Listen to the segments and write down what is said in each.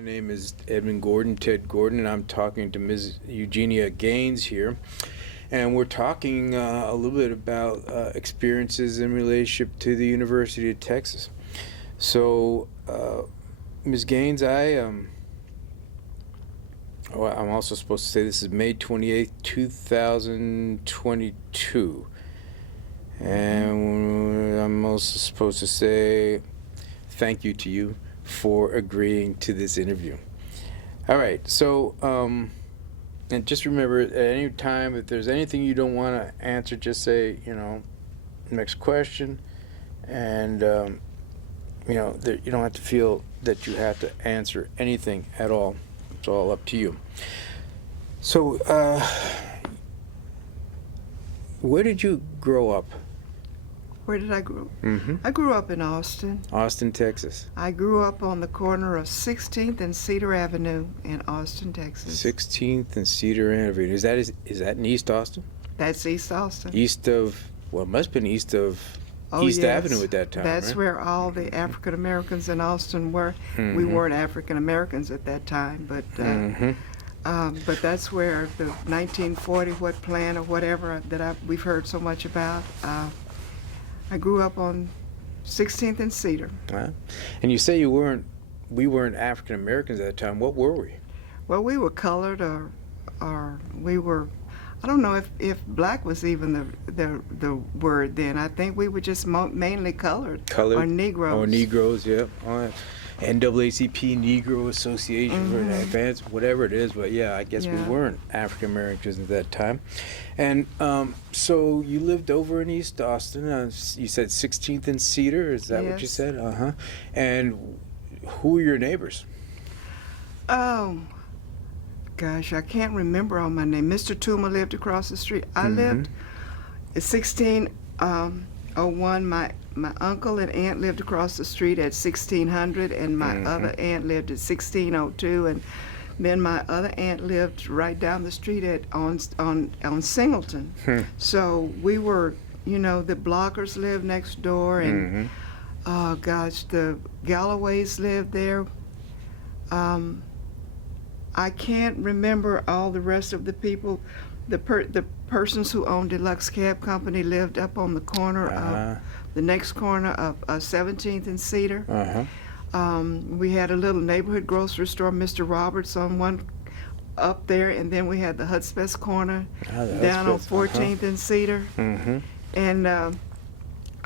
My name is Edmund Gordon, Ted Gordon, and I'm talking to Ms. Eugenia Gaines here. And we're talking a little bit about experiences in relationship to the University of Texas. So, Ms. Gaines, I'm also supposed to say this is May 28th, 2022. And I'm also supposed to say thank you to you for agreeing to this interview. All right, so and just remember, at any time, if there's anything you don't want to answer, just say, next question, and you don't have to feel that you have to answer anything at all. It's all up to you. So, where did you grow up? Where did I grow? Mm-hmm. I grew up in Austin. Austin, Texas. I grew up on the corner of 16th and Cedar Avenue in Austin, Texas. 16th and Cedar Avenue. Is that in East Austin? That's East Austin. East of, well, it must have been east of East yes. Avenue at that time, That's right? where all the African Americans in Austin were. Mm-hmm. We weren't African Americans at that time, but that's where the 1940 what plan or whatever that we've heard so much about. I grew up on 16th and Cedar. And you say we weren't African Americans at that time. What were we? Well, we were colored, or we were. I don't know if black was even the word then. I think we were just mainly colored. Colored or Negroes. Or Negroes, yeah. NAACP Negro Association for Advanced, whatever it is, but yeah, I guess we weren't African Americans at that time. And so you lived over in East Austin. You said 16th and Cedar. Is that what you said? Uh-huh. And who were your neighbors? Oh, gosh, I can't remember all my name. Mr. Tuma lived across the street. I lived at 1601. My uncle and aunt lived across the street at 1600, and my other aunt lived at 1602, and then my other aunt lived right down the street on Singleton. So we were, the Blockers lived next door, and oh gosh, the Galloways lived there. I can't remember all the rest of the people. The persons who owned Deluxe Cab Company lived up on the corner of the next corner of 17th and Cedar. We had a little neighborhood grocery store, Mr. Roberts, on one up there, and then we had the Hudspeth's Corner down on 14th and Cedar. And I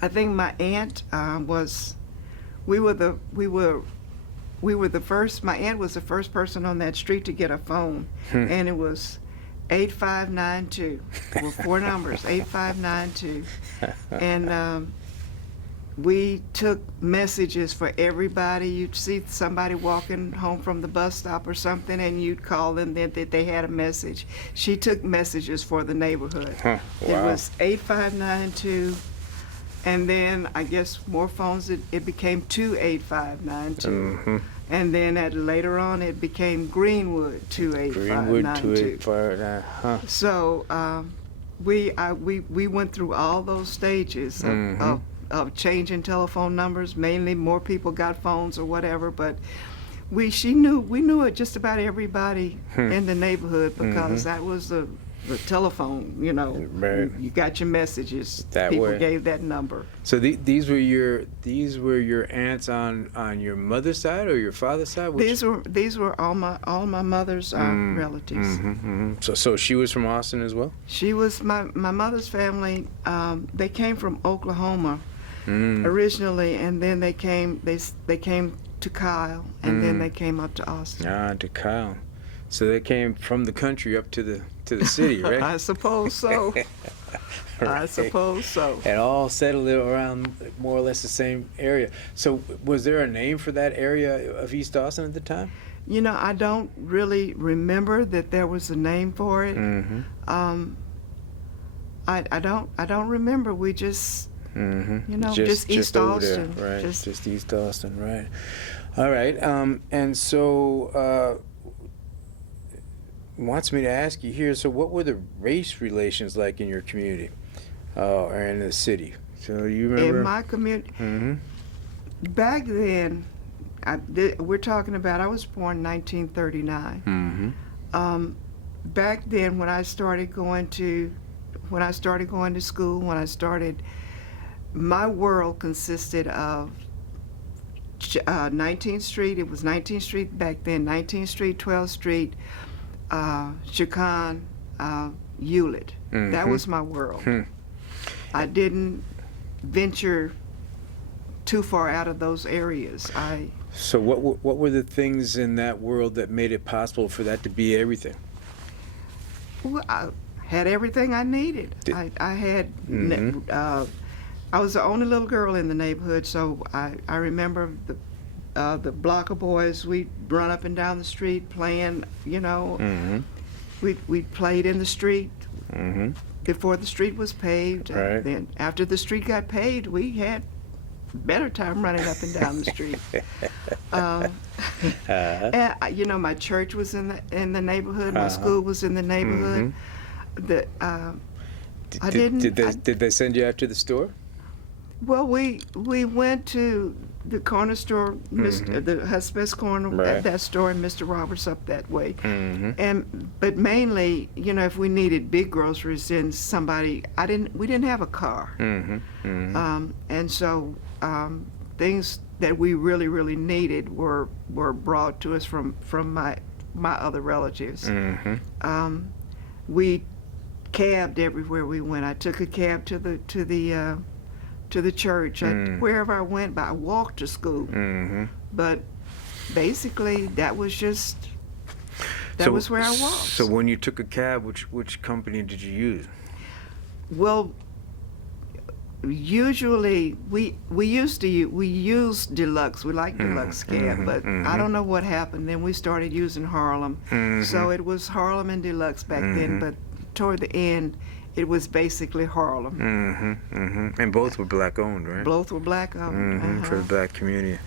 think my aunt was. We were the first. My aunt was the first person on that street to get a phone, and it was 8592. With 4 numbers, 8592, and we took messages for everybody. You'd see somebody walking home from the bus stop or something, and you'd call them that they had a message. She took messages for the neighborhood. Wow. It was 8592. And then I guess more phones, it became 28592. And then later on it became Greenwood 28592. Greenwood 285. So we went through all those stages of changing telephone numbers. Mainly more people got phones or whatever, but we knew it just about everybody in the neighborhood, because that was the telephone, Right. You got your messages. That People way. gave that number. So these were your aunts on your mother's side or your father's side? These were all my mother's relatives. So she was from Austin as well? She was my mother's family. They came from Oklahoma originally, and then they came to Kyle, and then they came up to Austin. To Kyle. So they came from the country up to the city, right? I suppose so. Right. I suppose so. And all settled around more or less the same area. So was there a name for that area of East Austin at the time? I don't really remember that there was a name for it. I don't remember. We just just East Austin. There, right? Just East Austin, right? All right. And so wants me to ask you here, so what were the race relations like in your community or in the city? So you remember? In my community, back then, we're talking about, I was born in 1939. Mm-hmm. Back then, when I started going to school, my world consisted of 19th Street. It was 19th Street back then, 19th Street, 12th Street, Chicon, Hewlett. Mm-hmm. That was my world. I didn't venture too far out of those areas. So what were the things in that world that made it possible for that to be everything? Well, I had everything I needed. I had. I was the only little girl in the neighborhood, so I remember the block of boys. We'd run up and down the street playing. Mm-hmm. We played in the street. Mm-hmm. Before the street was paved. Right. Then after the street got paved, we had better time running up and down the street. And my church was in the neighborhood. My school was in the neighborhood. Mm-hmm. Did they send you after the store? Well, we went to the corner store, Mm-hmm. the Hudspeth's Corner, Right. that store, and Mr. Roberts up that way. Mm-hmm. But mainly, if we needed big groceries, then we didn't have a car. Mm-hmm. Mm-hmm. And so things that we really, really needed were brought to us from my other relatives. Mm-hmm. We cabbed everywhere we went. I took a cab to the church. Wherever I went, I walked to school. Mm-hmm. But basically, that was where I was. So when you took a cab, which company did you use? Well, usually we used Deluxe. We liked Deluxe cab, but I don't know what happened. Then we started using Harlem. So it was Harlem and Deluxe back then, but toward the end, it was basically Harlem. Mm-hmm. Mm-hmm. And both were black owned, right? Both were black owned. Mm-hmm. For the black community.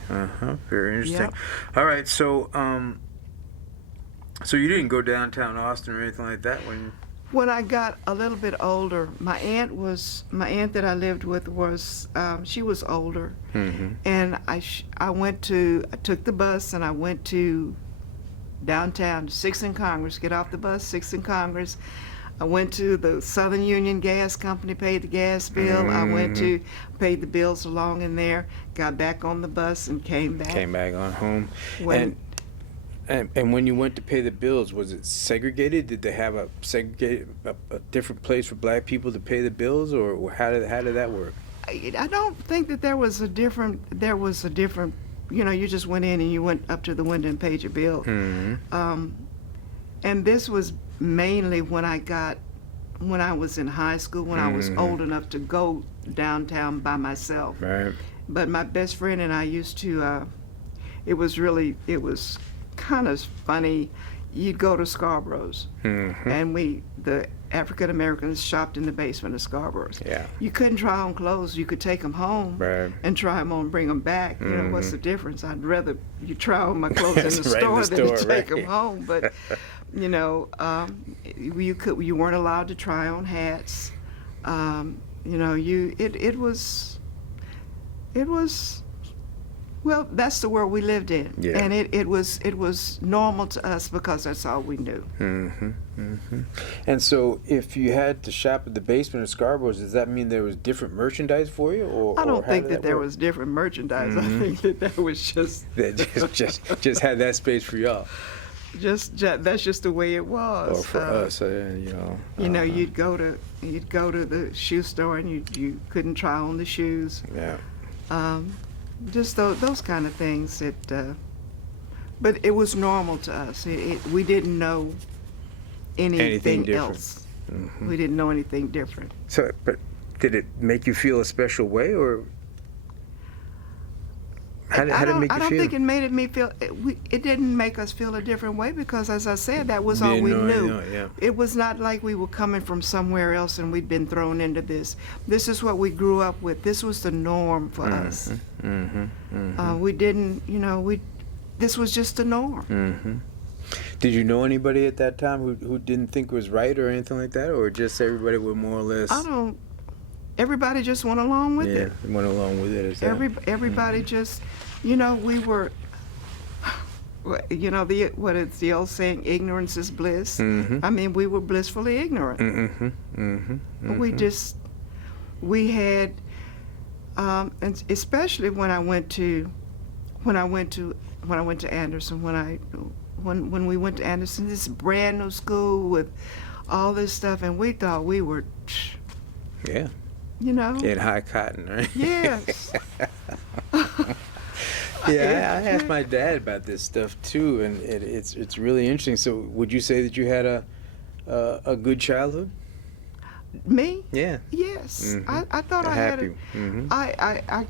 Very interesting. Yep. All right, so you didn't go downtown Austin or anything like that When I got a little bit older, my aunt that I lived with was she was older, and I took the bus and I went to downtown 6th and Congress. Get off the bus, 6th and Congress. I went to the Southern Union Gas Company, paid the gas bill. I went to paid the bills along in there. Got back on the bus and came back. Came back on home. And when you went to pay the bills, was it segregated? Did they have a different place for black people to pay the bills, or how did that work? I don't think that there was a different. You just went in and you went up to the window and paid your bill. Mm-hmm. And this was mainly when I was in high school, when I was old enough to go downtown by myself. Right. But my best friend and I used to. It was kind of funny. You'd go to Scarborough's, and the African Americans shopped in the basement of Scarborough's. Yeah. You couldn't try on clothes. You could take them home and try them on and bring them back. What's the difference? I'd rather you try on my clothes in the store than to take them home. But you weren't allowed to try on hats. It was. Well, that's the world we lived in, and it was normal to us because that's all we knew. And so, if you had to shop at the basement of Scarborough's, does that mean there was different merchandise for you, or I don't think that there was different merchandise. I think that was just just had that space for y'all. That's just the way it was. Or for us, you'd go to the shoe store and you couldn't try on the shoes. Yeah. Just those kind of things but it was normal to us. We didn't know anything else. We didn't know anything different. So, but did it make you feel a special way, or how did it make you feel? I don't think it made me feel. It didn't make us feel a different way because, as I said, that was all we knew. It was not like we were coming from somewhere else and we'd been thrown into this. This is what we grew up with. This was the norm for us. We didn't, this was just the norm. Did you know anybody at that time who didn't think it was right or anything like that, or just everybody would more or less? Everybody just went along with it. Yeah, went along with it. Everybody just, we were, you know, what is the old saying, ignorance is bliss. Mm-hmm. I mean, we were blissfully ignorant. Mm-hmm. Mm-hmm. Mm-hmm. We had, and especially when I went to Anderson, when we went to Anderson, this brand new school with all this stuff, and we thought we were, Yeah. you know. Get high cotton, right? Yes. Yeah, I asked my dad about this stuff too, and it's really interesting. So, would you say that you had a good childhood? Me? Yeah. Yes. Mm-hmm. I thought I had happy. it. Mm-hmm. I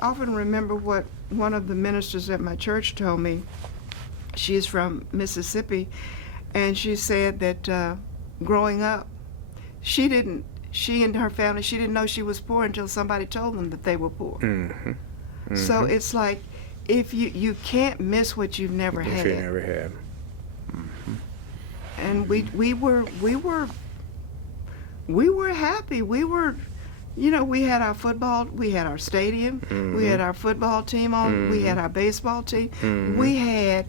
often remember what one of the ministers at my church told me. She's from Mississippi, and she said that growing up, she and her family, she didn't know she was poor until somebody told them that they were poor. Mm-hmm. Mm-hmm. So it's like, if you can't miss what you've never If had. you never had. Mm-hmm. And we were happy. We were, you know, we had our football, we had our stadium, Mm-hmm. we had our football team on, we had our baseball team. Mm-hmm. We had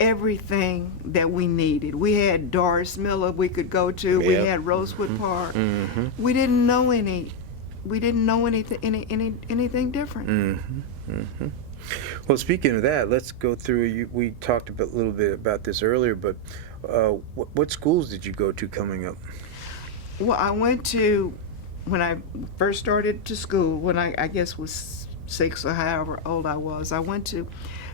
everything that we needed. We had Doris Miller we could go to. We Yep. had Rosewood Park. Mm-hmm. We didn't know anything different. Mm-hmm. Mm-hmm. Well, speaking of that, let's go through. We talked a little bit about this earlier, but what schools did you go to coming up? Well, I went to, when I first started to school, when I guess was 6 or however old I was, I went to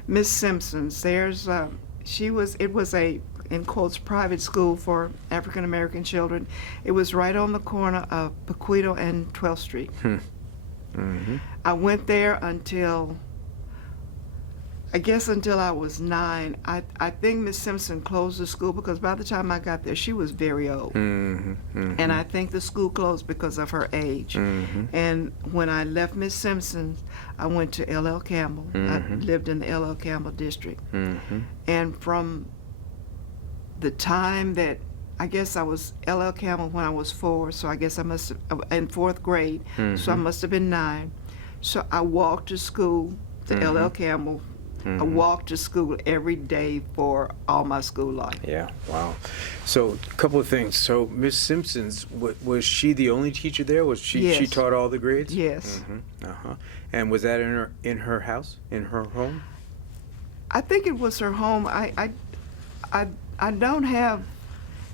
Miss Simpson's. It was a, in quotes, private school for African American children. It was right on the corner of Paquito and 12th Street. Mm-hmm. I went there until I was 9. I think Miss Simpson closed the school because by the time I got there, she was very old. Mm-hmm. Mm-hmm. And I think the school closed because of her age. Mm-hmm. And when I left Miss Simpson's, I went to L.L. Campbell. I Mm-hmm. lived in the L.L. Campbell district. Mm-hmm. And from the time that, I guess I was L.L. Campbell when I was 4, so I guess I must have, in 4th grade, so I Mm-hmm. must have been 9. So I walked to school, to Mm-hmm. L.L. Campbell. I Mhm. walked to school every day for all my school life. Yeah, wow. So, a couple of things. So, Miss Simpson's, was she the only teacher there? Was she Yes. she taught all the grades? Yes. Mm-hmm. Uh-huh. And was that in her house, in her home? I think it was her home. I don't have.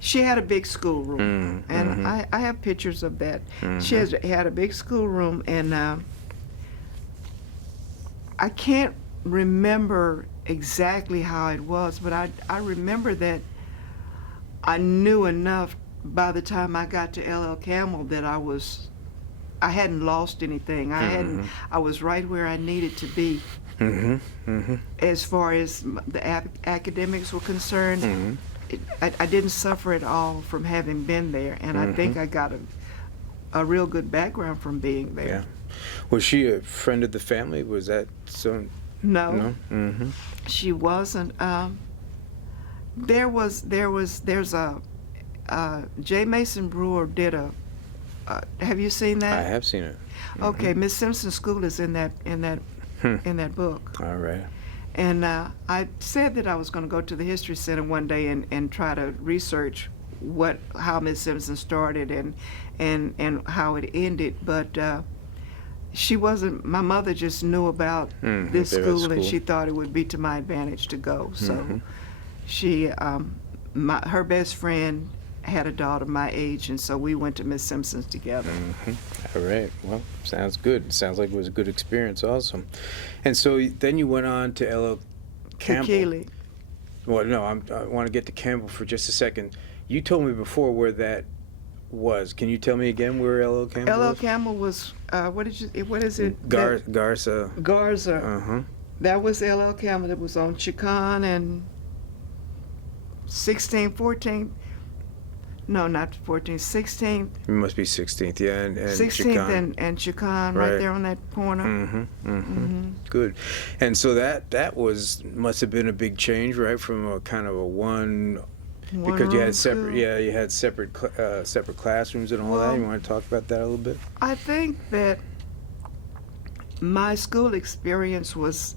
She had a big schoolroom, Mm-hmm. and I have pictures of that. She Mm-hmm. had a big schoolroom, and I can't remember exactly how it was, but I remember that I knew enough by the time I got to L.L. Campbell that I hadn't lost anything. I was right where I needed to be. Mm-hmm. Mm-hmm. As far as the academics were concerned, Mm-hmm. I didn't suffer at all from having been there, and I think I got a real good background from being there. Yeah. Was she a friend of the family? Was that so? No, No. Mm-hmm. she wasn't. There's a J. Mason Brewer did a. Have you seen I that? have seen it. Okay, Miss Simpson's school is in that book. All right. And I said that I was going to go to the History Center one day and try to research how Miss Simpson started and how it ended, but she wasn't. My mother just knew about this their school, and school. she thought it would be to my advantage to go. So Mhm. she, her best friend had a daughter my age, and so we went to Miss Simpson's together. All right. Well, sounds good. Sounds like it was a good experience also. And so then you went on to L.L. Campbell. Keeley. Well, no, I want to get to Campbell for just a second. You told me before where that was. Can you tell me again where L.L. Campbell L.L. was? Campbell was what is it? Garza. Garza. Uh-huh. That was L.L. Campbell. It was on Chicon and 14th. No, not 14th, 16th. It must be 16th, yeah, and 16th Chicon. and Chicon, Right. right there on that corner. Mm-hmm, mm-hmm. Good. And so that must have been a big change, right, from a kind of a one because you room had separate, school. yeah, you had separate classrooms and all that. Well, You want to talk about that a little bit? I think that my school experience was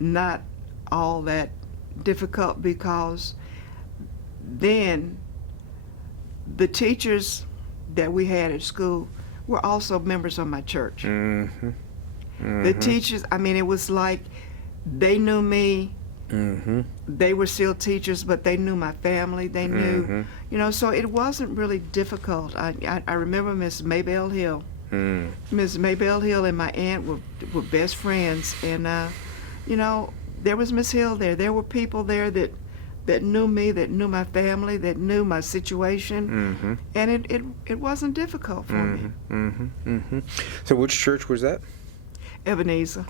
not all that difficult because then the teachers that we had at school were also members of my church. Mm-hmm. Mm-hmm. The teachers, I mean, it was like they knew me. Mm-hmm. They were still teachers, but they knew my family. They knew, Mm-hmm. you know, so it wasn't really difficult. I remember Miss Maybelle Hill. Mm. Miss Maybelle Hill and my aunt were best friends, and you know, there was Miss Hill there. There were people there that knew me, that knew my family, that knew my situation, Mm-hmm. and it wasn't difficult for me. Mm-hmm. Mm-hmm. So which church was that? Ebenezer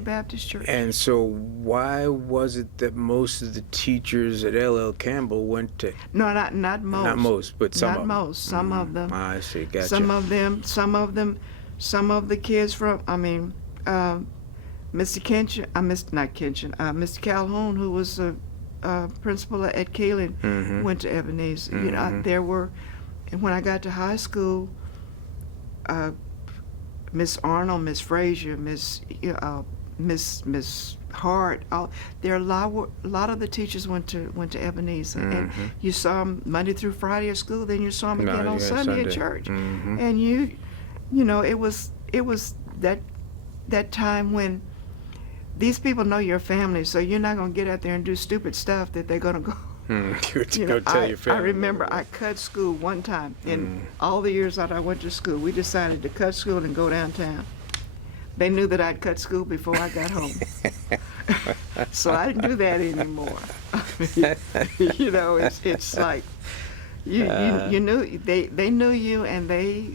Baptist Church. And so why was it that most of the teachers at L.L. Campbell went to... No, not most. Not most, but some Not of them. most. Some of them. I see, gotcha. Some of the kids from, Mr. Kenshin, Mr. Calhoun, who was a principal at Keeling, Mhm. went to Ebenezer. You know, Mhm. there were, and when I got to high school, Miss Arnold, Miss Frazier, Miss Hart, there are a lot of the teachers went to Ebenezer, and Mhm. you saw them Monday through Friday at school. Then you saw them again on Sunday at church, Mhm. and you know, it was that time when these people know your family, so you're not gonna get out there and do stupid stuff that they're gonna go. You know, Go tell your family. I remember I cut school one time in all the years that I went to school. We decided to cut school and go downtown. They knew that I'd cut school before I got home, so I didn't do that anymore. You know, it's like you knew they knew you, and they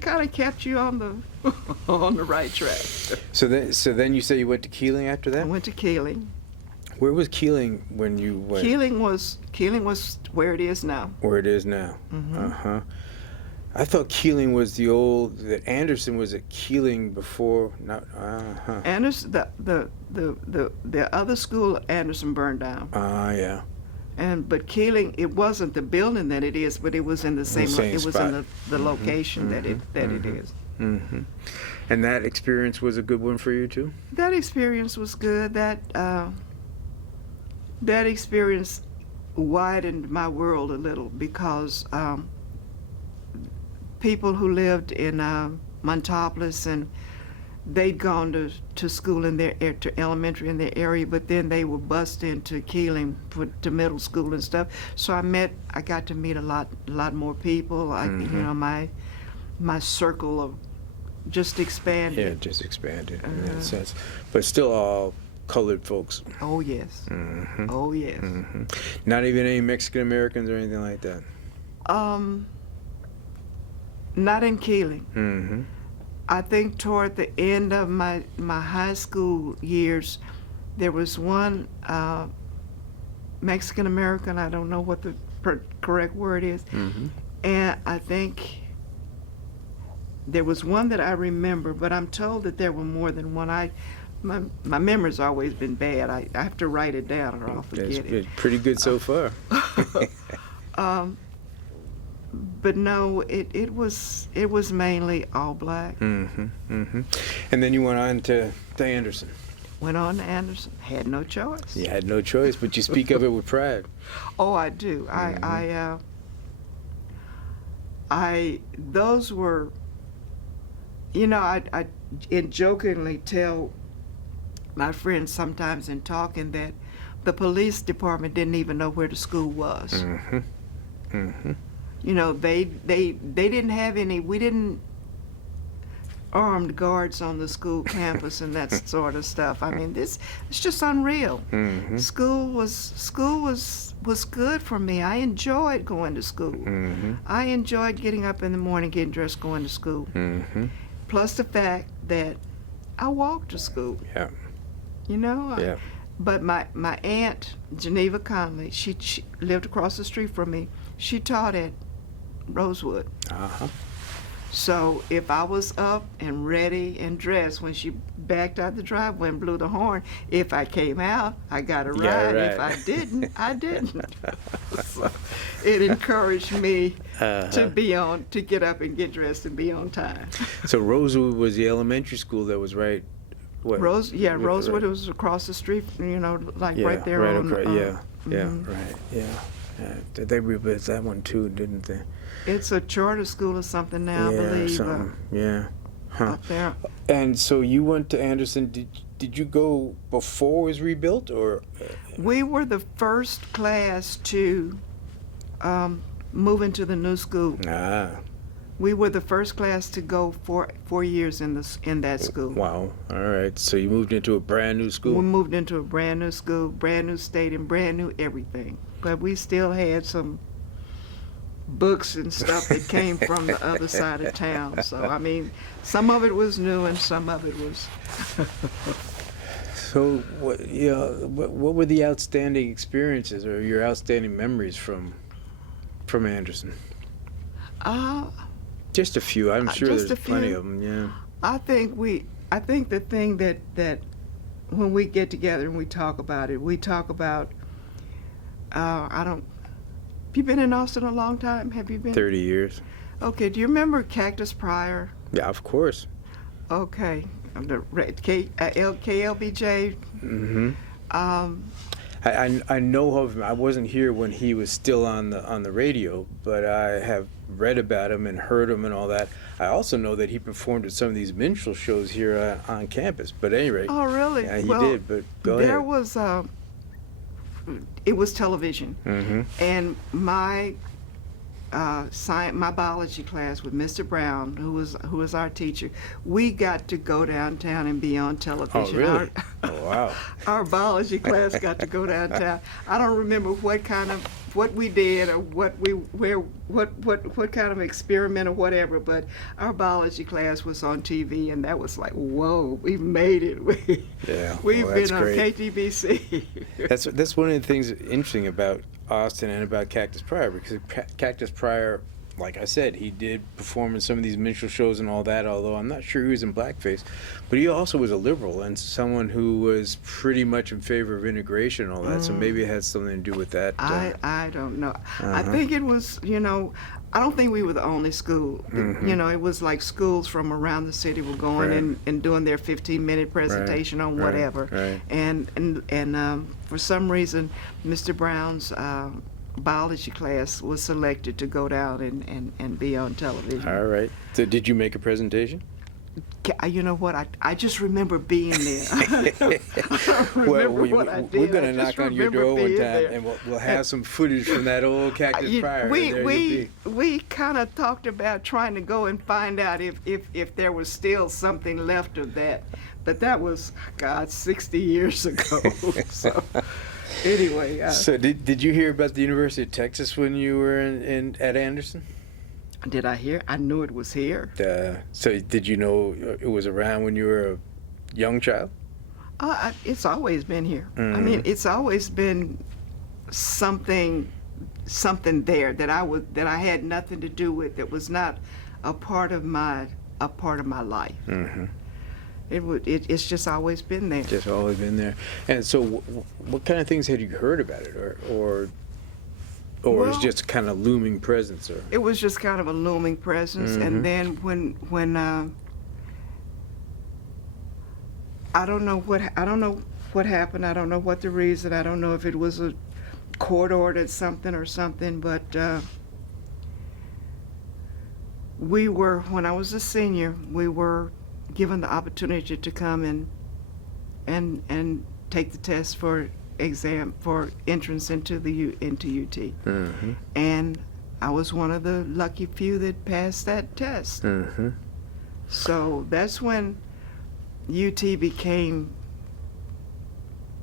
kind of kept you on the on the right track. So then you say you went to Keeling after I that? went to Keeling. Where was Keeling when you went? Keeling was where it is now. Where it is now. Mhm. Uh-huh. I thought Keeling was that Anderson was at Keeling before. Not. Uh-huh. Anderson, the other school, Anderson, burned down. Yeah. But Keeling, it wasn't the building that it is, but it was in the same. It was spot. in the location that it is. Mm-hmm. And that experience was a good one for you too? That experience was good. That experience widened my world a little because people who lived in Montopolis, and they'd gone to school to elementary in their area, but then they were bused into Keeling to middle school and stuff. So I got to meet a lot more people. Mm-hmm. You know, my circle of just expanded. Yeah, just expanded in that sense. But still all colored folks. Oh yes. Mm-hmm. Oh yes. Mm-hmm. Not even any Mexican Americans or anything like that? Not in Keeling. Mm-hmm. I think toward the end of my high school years, there was one Mexican American, I don't know what the correct word is, Mm-hmm. and I think there was one that I remember, but I'm told that there were more than one. My memory's always been bad. I have to write it down or I'll forget it. It's pretty good so far. But no, it was mainly all black. Mm-hmm. Mm-hmm. And then you went on to Anderson. Went on to Anderson. Had no choice. You had no choice, but you speak of it with pride. Oh, I do. Those were, you know, I jokingly tell my friends sometimes in talking that the police department didn't even know where the school was. Mm-hmm. Mm-hmm. You know, they didn't have any. We didn't armed guards on the school campus and that sort of stuff. I mean, it's just unreal. Mm-hmm. School was good for me. I enjoyed going to school. Mm-hmm. I enjoyed getting up in the morning, getting dressed, going to school. Mm-hmm. Plus the fact that I walked to school. Yeah. You know. Yeah. But my aunt Geneva Conley, she lived across the street from me. She taught at Rosewood. Uh-huh. So if I was up and ready and dressed when she backed out the driveway and blew the horn, if I came out, I got a ride. Right. If I didn't, I didn't. So it encouraged me to get up and get dressed and be on time. So Rosewood was the elementary school that was right what? Rosewood was across the street, like Yeah, right there right on. across, yeah, mhm. right, yeah. They rebuilt that one too, didn't they? It's a charter school or something now, I Yeah, or believe, something. Yeah. Huh. up there. And so you went to Anderson. Did you go before it was rebuilt, or? We were the first class to move into the new school. Ah. We were the first class to go 4 years in that school. Wow. All right. So you moved into a brand new school. We moved into a brand new school, brand new stadium, brand new everything. But we still had some books and stuff that came from the other side of town. So, I mean, some of it was new and some of it was. So, what were the outstanding experiences or your outstanding memories from Anderson? Just a few. I'm sure just there's a plenty few. of them. Yeah. I think the thing that when we get together and we talk about it, we talk about, have you been in Austin a long time? Have you been? 30 years. Okay, do you remember Cactus Pryor? Yeah, of course. Okay, KLBJ. Mm-hmm. I know of him. I wasn't here when he was still on the radio, but I have read about him and heard him and all that. I also know that he performed at some of these minstrel shows here on campus. But at any rate, Oh, really? yeah, he Well, did. But go ahead. There was it was television, Mm-hmm. and my my biology class with Mr. Brown, who was our teacher, we got to go downtown and be on television. Oh, really? Oh, wow. Our biology class got to go downtown. I don't remember what we did or what kind of experiment or whatever, but our biology class was on TV, and that was like, whoa, we made it. Yeah, We've well, that's been on great. KTBC. That's one of the things interesting about Austin and about Cactus Pryor, because Cactus Pryor, like I said, he did perform in some of these minstrel shows and all that, although I'm not sure he was in blackface. But he also was a liberal and someone who was pretty much in favor of integration and all that, so maybe it had something to do with that. I don't know. I think it was, I don't think we were the only school. It was like schools from around the city were going Right. and doing their 15-minute presentation on right, whatever. right. And for some reason, Mr. Brown's biology class was selected to go down and be on television. All right. So did you make a presentation? You know what? I just remember being there. I don't remember what I did. We're going to I just knock on your remember door one being time, there. and we'll have some footage from that old Cactus Pryor. and there you'll be. We kind of talked about trying to go and find out if there was still something left of that, but that was, God, 60 years ago. So anyway. So did you hear about the University of Texas when you were at Anderson? Did I hear? I knew it was here. So did you know it was around when you were a young child? It's always been here. I Mhm. mean, it's always been something there that I had nothing to do with. That was not a part of my life. Mm-hmm. It's just always been there. Just always been there. And so, what kind of things had you heard about it, or was Well, just kind of looming presence, or? It was just kind of a looming presence, Mhm. and then when I don't know what happened. I don't know what the reason. I don't know if it was a court ordered something or something, but when I was a senior, we were given the opportunity to come and take the test for entrance into UT. Mm-hmm. And I was one of the lucky few that passed that test. Mm-hmm. So that's when UT became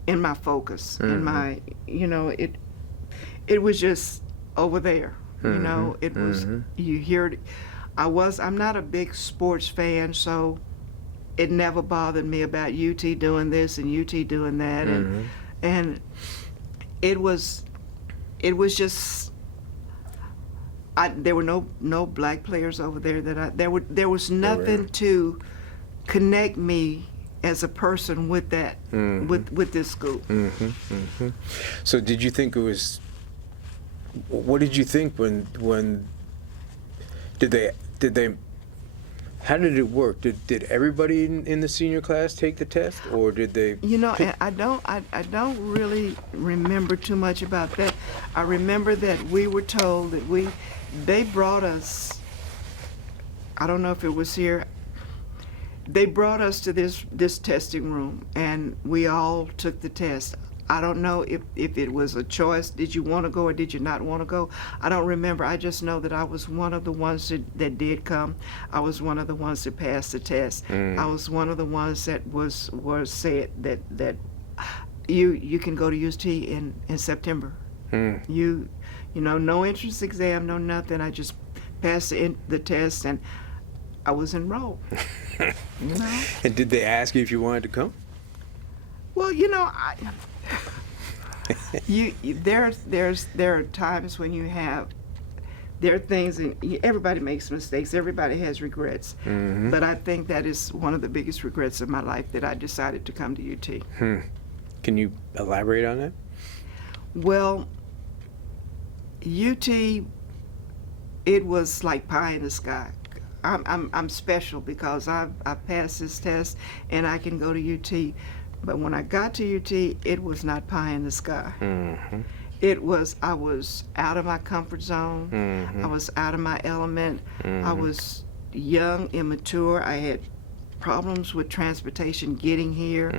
in my focus. In my, it was just over there. It was, you hear it. I'm not a big sports fan, so it never bothered me about UT doing this and UT doing that. And it was just, there were no black players over there there was nothing to connect me as a person with that, with this school. Mm-hmm. Mm-hmm. So did you think it was, what did you think when did they How did it work? Did everybody in the senior class take the test, or did they? You know, and I don't really remember too much about that. I remember that we were told that they brought us, I don't know if it was here, they brought us to this testing room, and we all took the test. I don't know if it was a choice. Did you want to go or did you not want to go? I don't remember. I just know that I was one of the ones that did come. I was one of the ones that passed the test. I was one of the ones that was said that you can go to UT in September. You know, no entrance exam, no nothing. I just passed the test and I was enrolled. You know? And did they ask you if you wanted to come? Well, you know, there are times when there are things, and everybody makes mistakes. Everybody has regrets. But I think that is one of the biggest regrets of my life, that I decided to come to UT. Can you elaborate on that? Well, UT, it was like pie in the sky. I'm special because I passed this test and I can go to UT. But when I got to UT, it was not pie in the sky. It was, I was out of my comfort zone. I was out of my element. I was young, immature. I had problems with transportation getting here.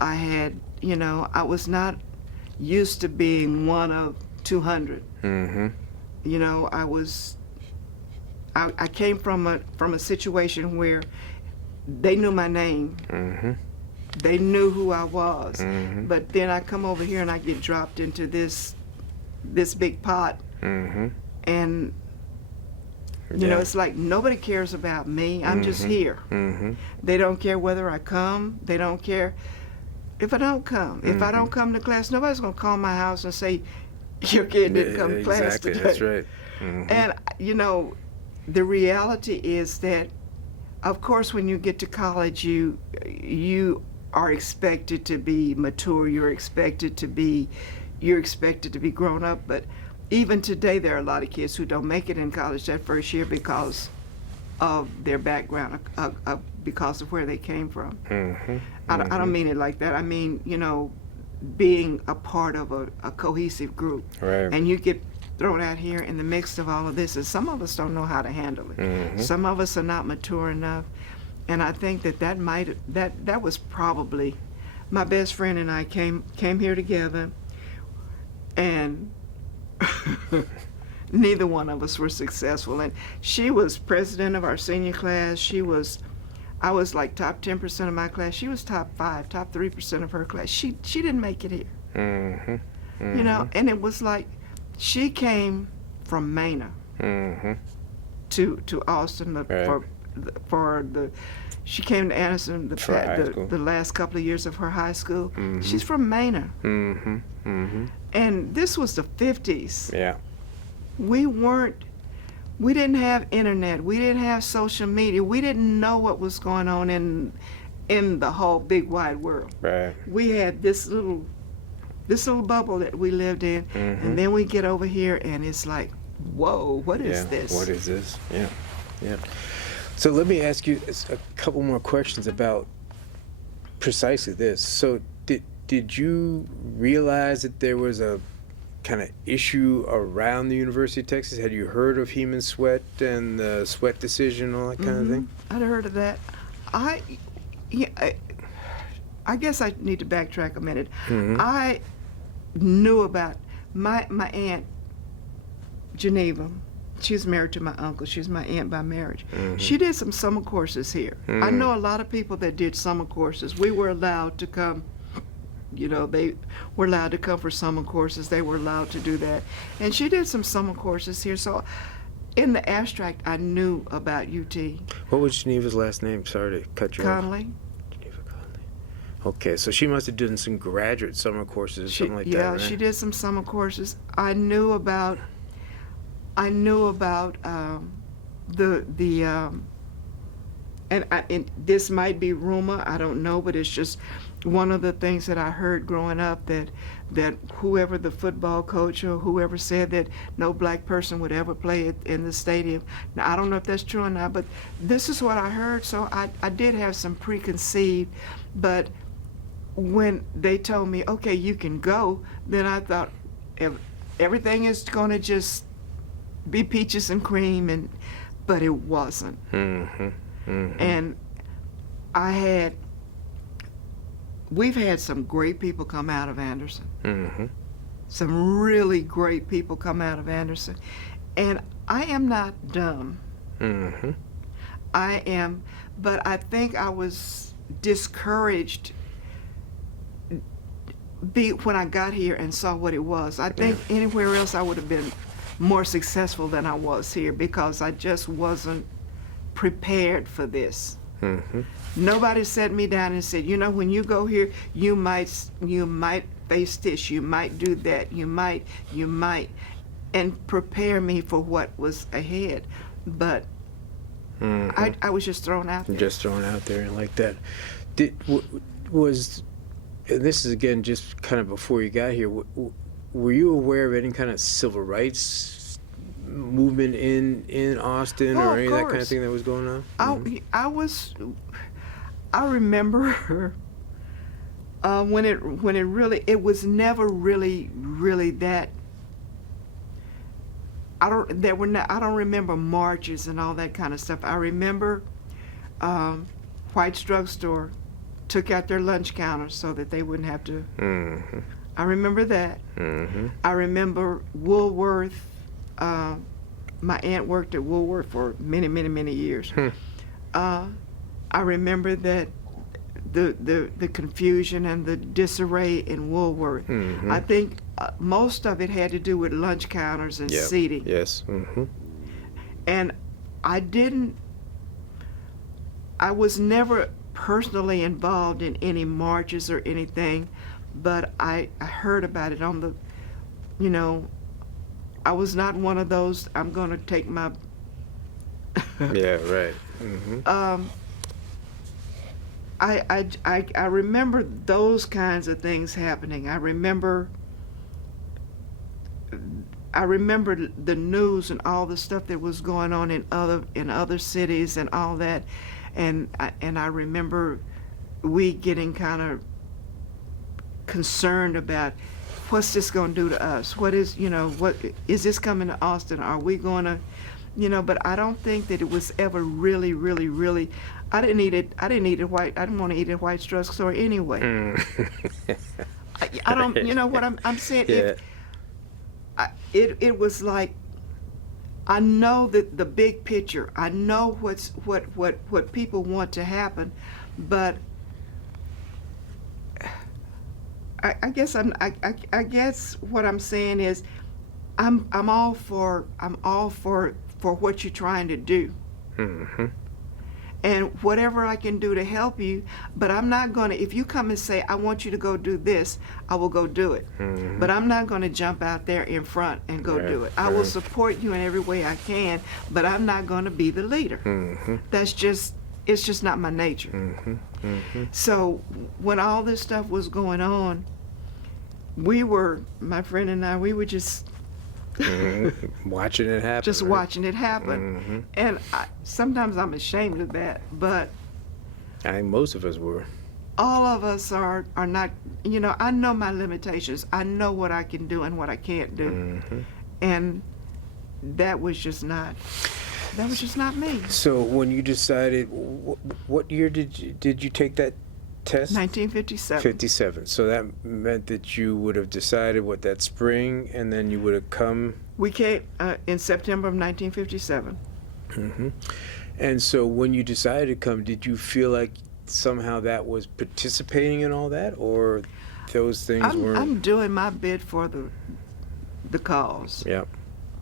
I had, you know, I was not used to being one of 200. You know, I came from a situation where they knew my name. They knew who I was. But then I come over here and I get dropped into this big pot. And you know, it's like nobody cares about me. I'm just here. They don't care whether I come. They don't care if I don't come. If I don't come to class, nobody's gonna call my house and say your kid didn't come to class today. That's right. And you know, the reality is that, of course, when you get to college, you are expected to be mature. You're expected to be grown up. But even today, there are a lot of kids who don't make it in college that first year because of their background, because of where they came from. I don't mean it like that. I mean, you know, being a part of a cohesive group. Right. And you get thrown out here in the midst of all of this, and some of us don't know how to handle it. Some of us are not mature enough. And I think that was probably, my best friend and I came here together, and neither one of us were successful. And she was president of our senior class. I was like top 10% of my class. She was top 5, top 3% of her class. She didn't make it here. You know, and it was like, she came from Manor to Austin she came to Anderson the last couple of years of her high school. She's from Manor. And this was the 50s. Yeah. We didn't have internet. We didn't have social media. We didn't know what was going on in the whole big wide world. Right. We had this little bubble that we lived in, and then we get over here and it's like, whoa, what is this? What is this? Yeah. So let me ask you a couple more questions about precisely this. So did you realize that there was a kind of issue around the University of Texas? Had you heard of Heman Sweat and the Sweat decision and all that kind of thing? I'd heard of that. I guess I need to backtrack a minute. I knew about my aunt Geneva. She was married to my uncle. She was my aunt by marriage. She did some summer courses here. I know a lot of people that did summer courses. We were allowed to come. You know, they were allowed to come for summer courses. They were allowed to do that. And she did some summer courses here. So in the abstract, I knew about UT. What was Geneva's last name? Sorry to cut you off. Conley. Geneva Conley. Okay, so she must have done some graduate summer courses, something like that, right? Yeah, she did some summer courses. I knew about and this might be rumor, I don't know, but it's just one of the things that I heard growing up, that whoever the football coach or whoever said that no black person would ever play in the stadium. Now, I don't know if that's true or not, but this is what I heard, so I did have some preconceived, but when they told me, okay, you can go, then I thought everything is going to just be peaches and cream, but it wasn't. Mm-hmm. Mm-hmm. And we've had some great people come out of Anderson. Mm-hmm. Some really great people come out of Anderson. And I am not dumb. Mm-hmm. I am, but I think I was discouraged when I got here and saw what it was. I think anywhere else I would have been more successful than I was here, because I just wasn't prepared for this. Mm-hmm. Nobody sat me down and said, you know, when you go here, you might face this, you might do that, you might, and prepare me for what was ahead. But Mm-hmm. I was just thrown out there. Just thrown out there like that. And this is again just kind of before you got here. Were you aware of any kind of civil rights movement in Austin, or any of that kind of thing that was going on? Mm-hmm. I remember when it was never really that. I don't remember marches and all that kind of stuff. I remember White's Drugstore took out their lunch counters so that they wouldn't have to. Mm-hmm. I remember that. Mm-hmm. I remember Woolworth. My aunt worked at Woolworth for many years. I remember that the confusion and the disarray in Woolworth. Mm-hmm. I think most of it had to do with lunch counters and seating. Yes. Mm-hmm. And I was never personally involved in any marches or anything, but I heard about it on the, I was not one of those, I'm going to take my... Yeah, right. Mm-hmm. I remember those kinds of things happening. I remember the news and all the stuff that was going on in other cities and all that, and I remember we getting kind of concerned about what's this going to do to us? What is this coming to Austin? Are we going to, But I don't think that it was ever really. I didn't want to eat at White's Drugstore anyway. I don't. You know what I'm saying? Yeah. It was like, I know that the big picture. I know what people want to happen, but I guess I guess what I'm saying is, I'm all for what you're trying to do. Mm-hmm. And whatever I can do to help you, but I'm not going to, if you come and say, I want you to go do this, I will go do it. Mm-hmm. But I'm not going to jump out there in front and go do it. I will support you in every way I can, but I'm not going to be the leader. Mm-hmm. It's just not my nature. Mm-hmm. Mm-hmm. So when all this stuff was going on, my friend and I, we were just Mm-hmm. Watching it happen. just right? watching it happen. Mm-hmm. And sometimes I'm ashamed of that, but I think most of us were. all of us are not, I know my limitations. I know what I can do and what I can't do. Mm-hmm. And that was just not me. So when you decided, what year did you take that test? 1957. 57. So that meant that you would have decided that spring, and then you would have come. We came in September of 1957. Mm-hmm. And so when you decided to come, did you feel like somehow that was participating in all that, or those things weren't? I'm doing my bit for the cause. Yeah.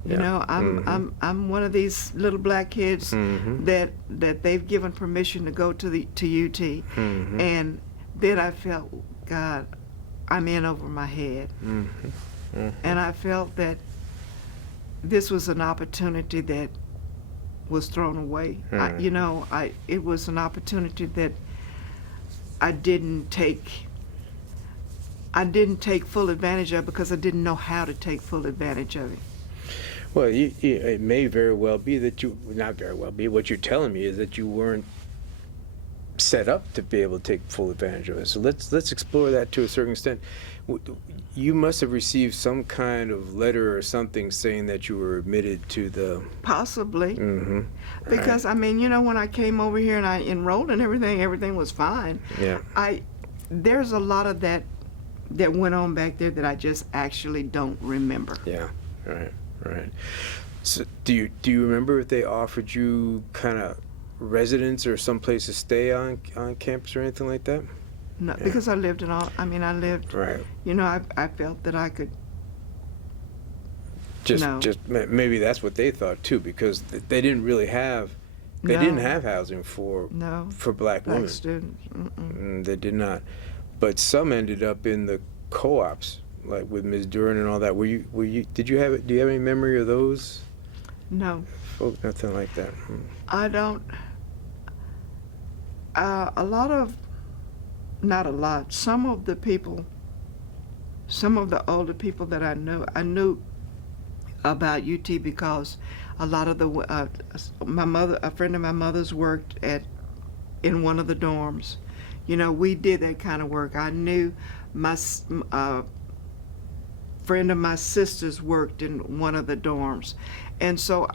I'm one of these little black kids Mm-hmm. that they've given permission to go to UT, Mm-hmm. and then I felt, God, I'm in over my head, Mm-hmm. Mm-hmm. and I felt that this was an opportunity that was thrown away. Mm-hmm. It was an opportunity that I didn't take I didn't take full advantage of it because I didn't know how to take full advantage of it. Well, it may very well be that you, not very well be, what you're telling me is that you weren't set up to be able to take full advantage of it. So let's explore that to a certain extent. You must have received some kind of letter or something saying that you were admitted to the... Possibly. Mm-hmm. Because, I mean, you know, when I came over here and I enrolled and everything was fine. Yeah. There's a lot of that went on back there that I just actually don't remember. Yeah, right. So do you remember if they offered you kind of residence or some place to stay on campus or anything like that? No, Yeah. because I lived Right. You know, I felt that I could. Just maybe that's what they thought too, because they didn't really have didn't have housing for black women. Students. They did not. But some ended up in the co-ops, like with Ms. Duran and all that. Do you have any memory of those? No. Folk, nothing like that. I don't. Not a lot. Some of the older people that I knew about UT because a lot of a friend of my mother's worked in one of the dorms. You know, we did that kind of work. I knew my friend of my sister's worked in one of the dorms. And so,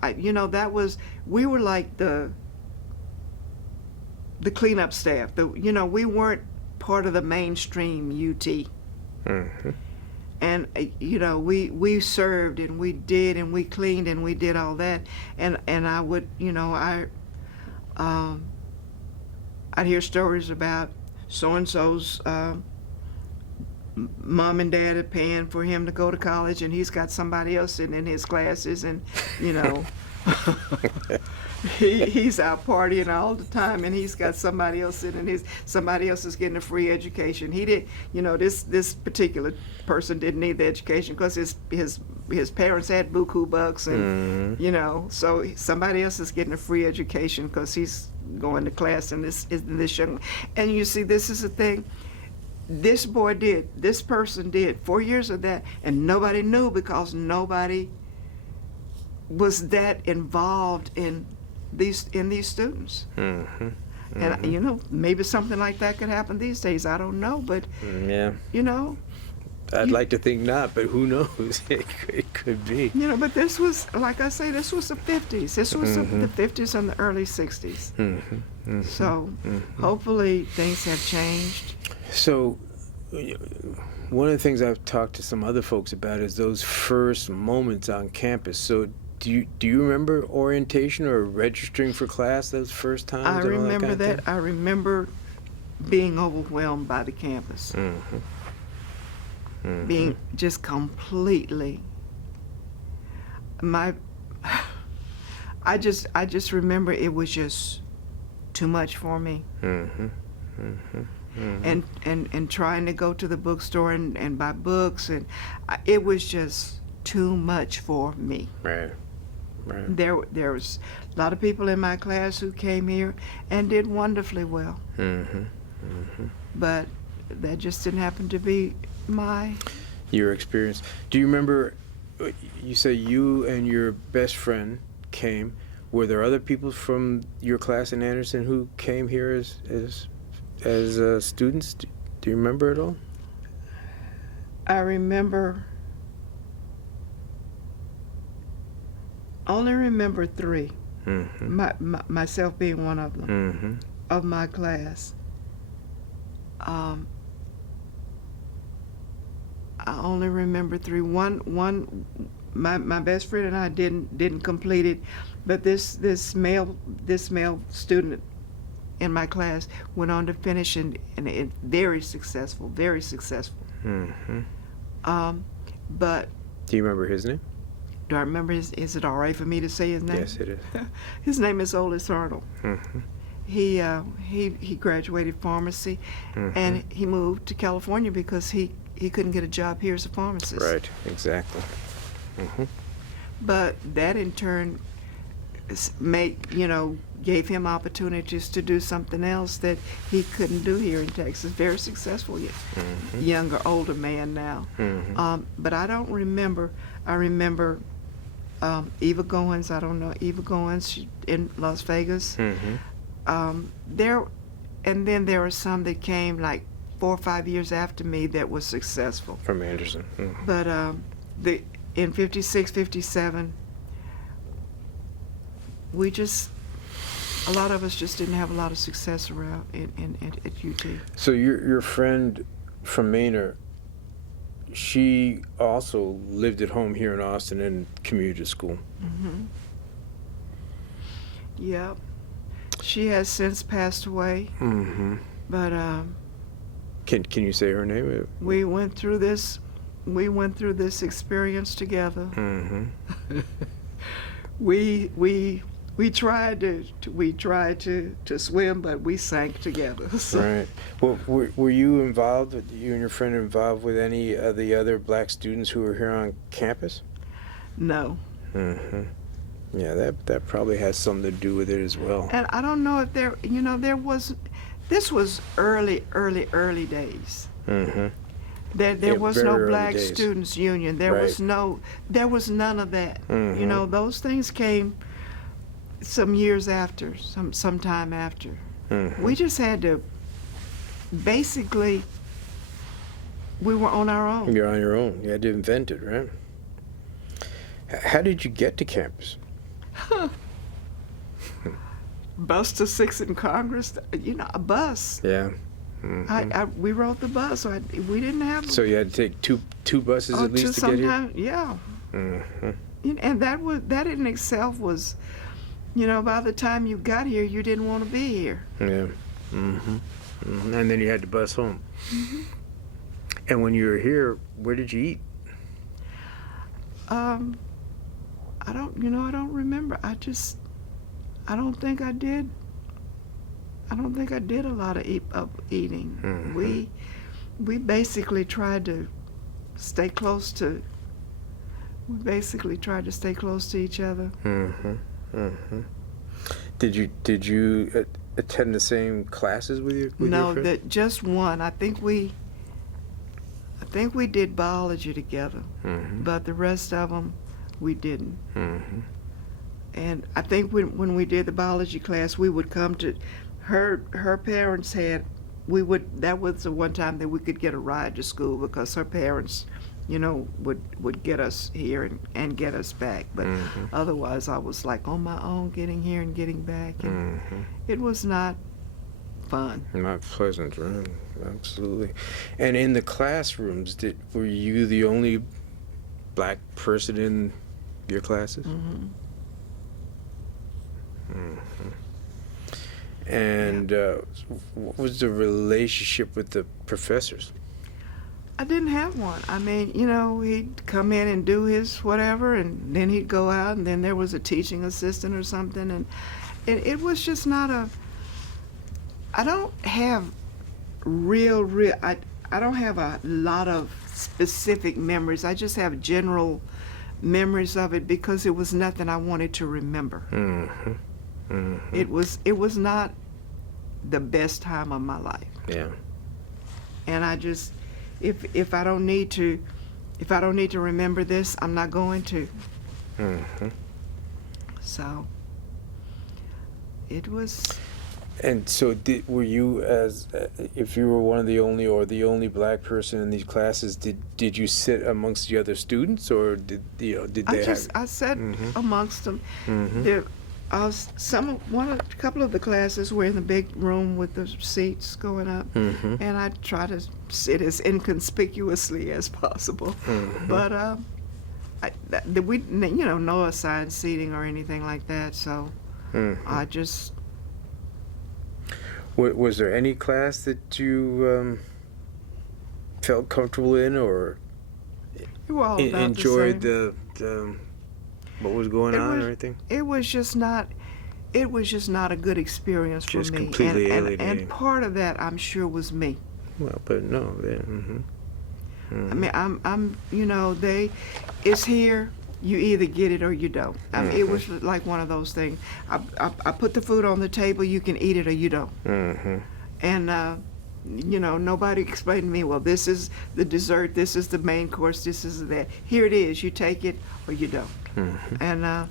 we were like the cleanup staff. We weren't part of the mainstream UT. Mm-hmm. And, we served and we did and we cleaned and we did all that. And I would, I'd hear stories about so-and-so's mom and dad are paying for him to go to college, and he's got somebody else sitting in his classes, and he's out partying all the time, and he's got somebody else sitting somebody else is getting a free education. He did, this particular person didn't need the education because his parents had buku bucks, and so somebody else is getting a free education because he's going to class, and this young, and you see, this is the thing. This person did 4 years of that, and nobody knew because nobody was that involved in these students. Mm-hmm. And maybe something like that could happen these days. I don't know, but yeah, I'd like to think not, but who knows? It could be. But this was, like I say, this was the 50s. This was the 50s and the early 60s. Mm-hmm. Mm-hmm. So hopefully things have changed. So one of the things I've talked to some other folks about is those first moments on campus. So do you remember orientation or registering for class those first times? I remember that. I I remember being overwhelmed by the campus. Mm-hmm. Mm-hmm. Being just completely I just remember it was just too much for me. Mm-hmm. Mm-hmm. Mm-hmm. And trying to go to the bookstore and buy books, and it was just too much for me. Right. There was a lot of people in my class who came here and did wonderfully well. Mm-hmm. Mm-hmm. But that just didn't happen to be your experience. Do you remember, you say you and your best friend came. Were there other people from your class in Anderson who came here as students? Do you remember at all? I only remember 3. Mm-hmm. Myself being one of them, mm-hmm. of my class. I only remember 3. One, my best friend and I didn't complete it, but this male student in my class went on to finish and very successful. Mm-hmm. But do you remember his name? do I remember is it all right for me to say his name? Yes, it is. His name is Otis Arnold. Mm-hmm. He graduated pharmacy, Mm-hmm. and he moved to California because he couldn't get a job here as a pharmacist. Right, exactly. Mm-hmm. But that in turn gave him opportunities to do something else that he couldn't do here in Texas. Very successful, younger, older man now. But I don't remember. I remember Eva Goins. I don't know Eva Goins. She in Las Vegas. There, and then there were some that came like 4 or 5 years after me that was successful. From Anderson. But in 56, 57, a lot of us just didn't have a lot of success around at UT. So your friend from Manor, she also lived at home here in Austin and commuted to school. Yeah. She has since passed away. But can you say her name? we went through this experience together. We tried to swim, but we sank together. So. Right. Well, were you involved? You and your friend involved with any of the other black students who were here on campus? No. Yeah, that probably has something to do with it as well. And I don't know if this was early days. There was no Black Students Union. There was none of that. Those things came some years after, some time after. We just had to, basically, we were on our own. You're on your own. You had to invent it, right? How did you get to campus? Bus to 6 in Congress, a bus. Yeah. We rode the bus. So we didn't have. So you had to take two buses at least to get here? Yeah. And that in itself was, by the time you got here, you didn't want to be here. Yeah. And then you had to bus home. And when you were here, where did you eat? I don't remember. I don't think I did. I don't think I did a lot of eating. We basically tried to stay close to. We basically tried to stay close to each other. Did you attend the same classes with your friend? Just one. I think we did biology together, but the rest of them we didn't. And I think when we did the biology class, we would come to her parents had. That was the one time that we could get a ride to school because her parents, would get us here and get us back. But otherwise, I was like on my own, getting here and getting back. And it was not fun. Not pleasant, right? Absolutely. And in the classrooms, were you the only black person in your classes? And what was the relationship with the professors? I didn't have one. I mean, he'd come in and do his whatever, and then he'd go out, and then there was a teaching assistant or something, and it was just not I don't have I don't have a lot of specific memories. I just have general memories of it because it was nothing I wanted to remember. It was not the best time of my life. Yeah. And I just, if I don't need to remember this, I'm not going to. So it was. And so, were you, if you were one of the only or the only black person in these classes, did you sit amongst the other students, or did they have? I sat amongst them. There, a couple of the classes were in the big room with the seats going up, and I try to sit as inconspicuously as possible. But we, no assigned seating or anything like that. So I just. Was there any class that you felt comfortable in, or enjoyed the what was going on or anything? It was just not a good experience for me. Just completely alienating. And part of that, I'm sure, was me. Well, but no, I mean, I'm it's here. you either get it or you don't. I mean, it was like one of those things. I put the food on the table, you can eat it or you don't. And nobody explained to me, well, this is the dessert, this is the main course, this is that. Here it is, you take it or you don't. And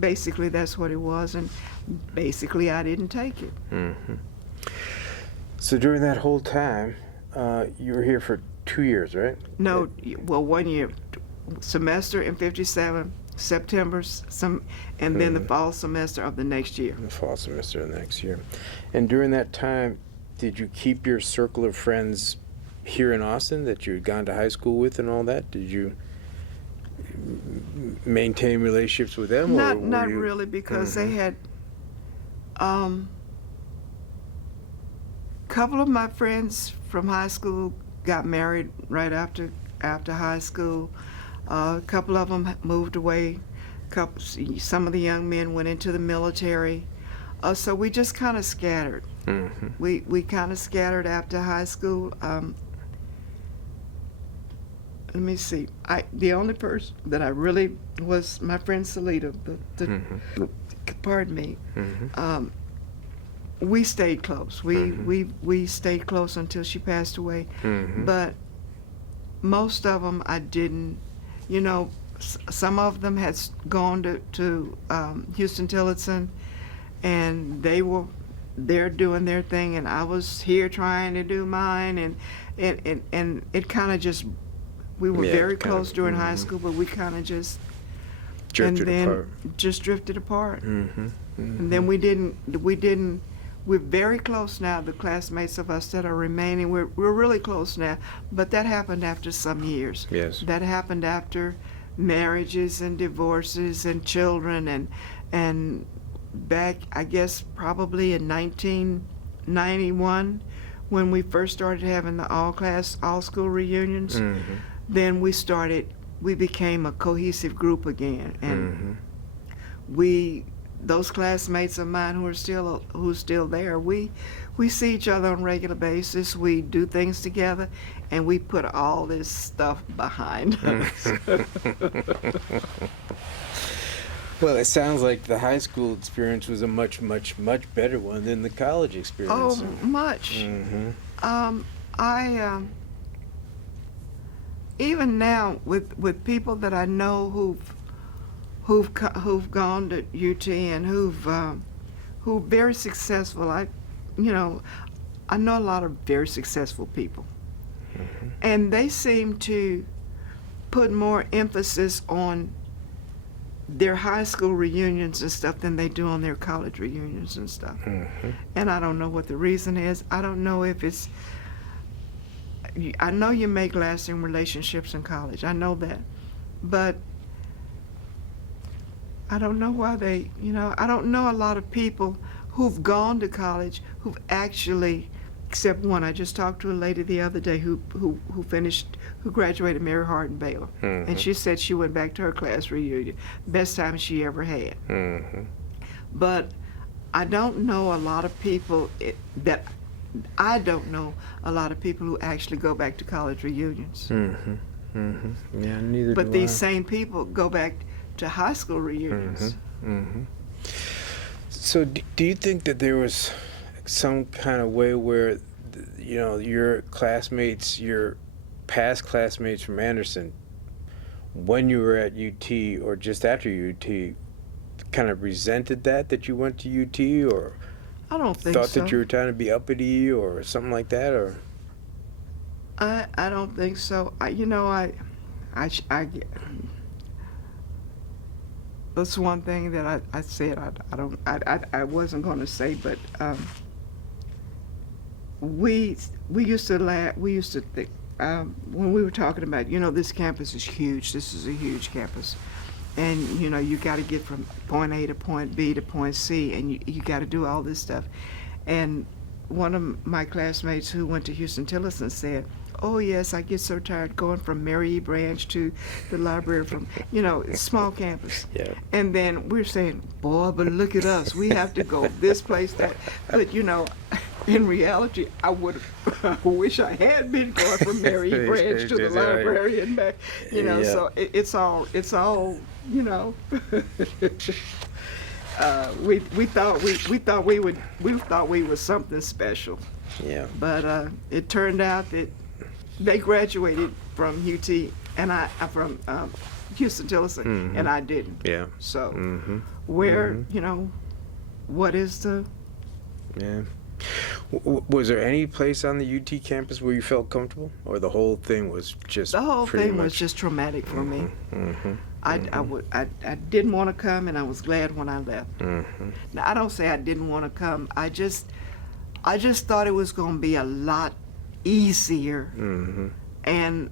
basically that's what it was, and basically I didn't take it. So during that whole time, you were here for 2 years, right? No, well, 1 year. Semester in 57, September, and then the fall semester of the next year. The fall semester of the next year. And during that time, did you keep your circle of friends here in Austin that you had gone to high school with and all that? Did you maintain relationships with them? Not really, because they had couple of my friends from high school got married right after high school. A couple of them moved away. Some of the young men went into the military. So we just kind of scattered. We kind of scattered after high school. Let me see. The only person that I really was my friend Salita. Pardon me. We stayed close. We stayed close until she passed away. But most of them I didn't. Some of them had gone to Houston-Tillotson, and they're doing their thing, and I was here trying to do mine, and it kind of just, we were very close during high school, but we kind of just drifted apart. And then we're very close now, the classmates of us that are remaining, we're really close now, but that happened after some years. Yes. That happened after marriages and divorces and children, and back, I guess, probably in 1991, when we first started having the all-school reunions, then we became a cohesive group again, and those classmates of mine who's still there, we see each other on a regular basis. We do things together, and we put all this stuff behind us. Well, it sounds like the high school experience was a much, much, much better one than the college experience. Oh, much. Even now with people that I know who've gone to UT and who very successful. I know a lot of very successful people, and they seem to put more emphasis on their high school reunions and stuff than they do on their college reunions and stuff. And I don't know what the reason is. I don't know if it's. I know you make lasting relationships in college. I know that, but I don't know why I don't know a lot of people who've gone to college who've actually, except one. I just talked to a lady the other day who graduated Mary Hardin Baylor, and she said she went back to her class reunion, best time she ever had. But I don't know a lot of people who actually go back to college reunions. Yeah, neither But do these I. same people go back to high school reunions. So do you think that there was some kind of way where, your classmates, your past classmates from Anderson, when you were at UT or just after UT, kind of resented that you went to UT, or I don't think thought so. that you were trying to be uppity or something like that, or? I don't think so. That's one thing that I said I wasn't going to say, but we used to laugh. We used to think when we were talking about, this campus is huge. This is a huge campus, and you got to get from point A to point B to point C, and you got to do all this stuff. And one of my classmates who went to Houston-Tillotson said, "Oh yes, I get so tired going from Mary E. Branch to the library from, small campus." Yeah. And then we're saying, "Boy, but look at us. We have to go this place, that." But in reality, I wish I had been going from Mary E. Branch to the library and back, Yeah. so it's all, we thought we were something special, Yeah. but it turned out that they graduated from UT and from Houston-Tillotson, and I didn't. Yeah. So Mm-hmm. what is the... Yeah. Was there any place on the UT campus where you felt comfortable, or the whole thing was just The whole pretty thing was much- just traumatic for me. Mm-hmm. I didn't want to come, and I was glad when I left. Mm-hmm. Now, I don't say I didn't want to come. I just thought it was going to be a lot easier, Mm-hmm. and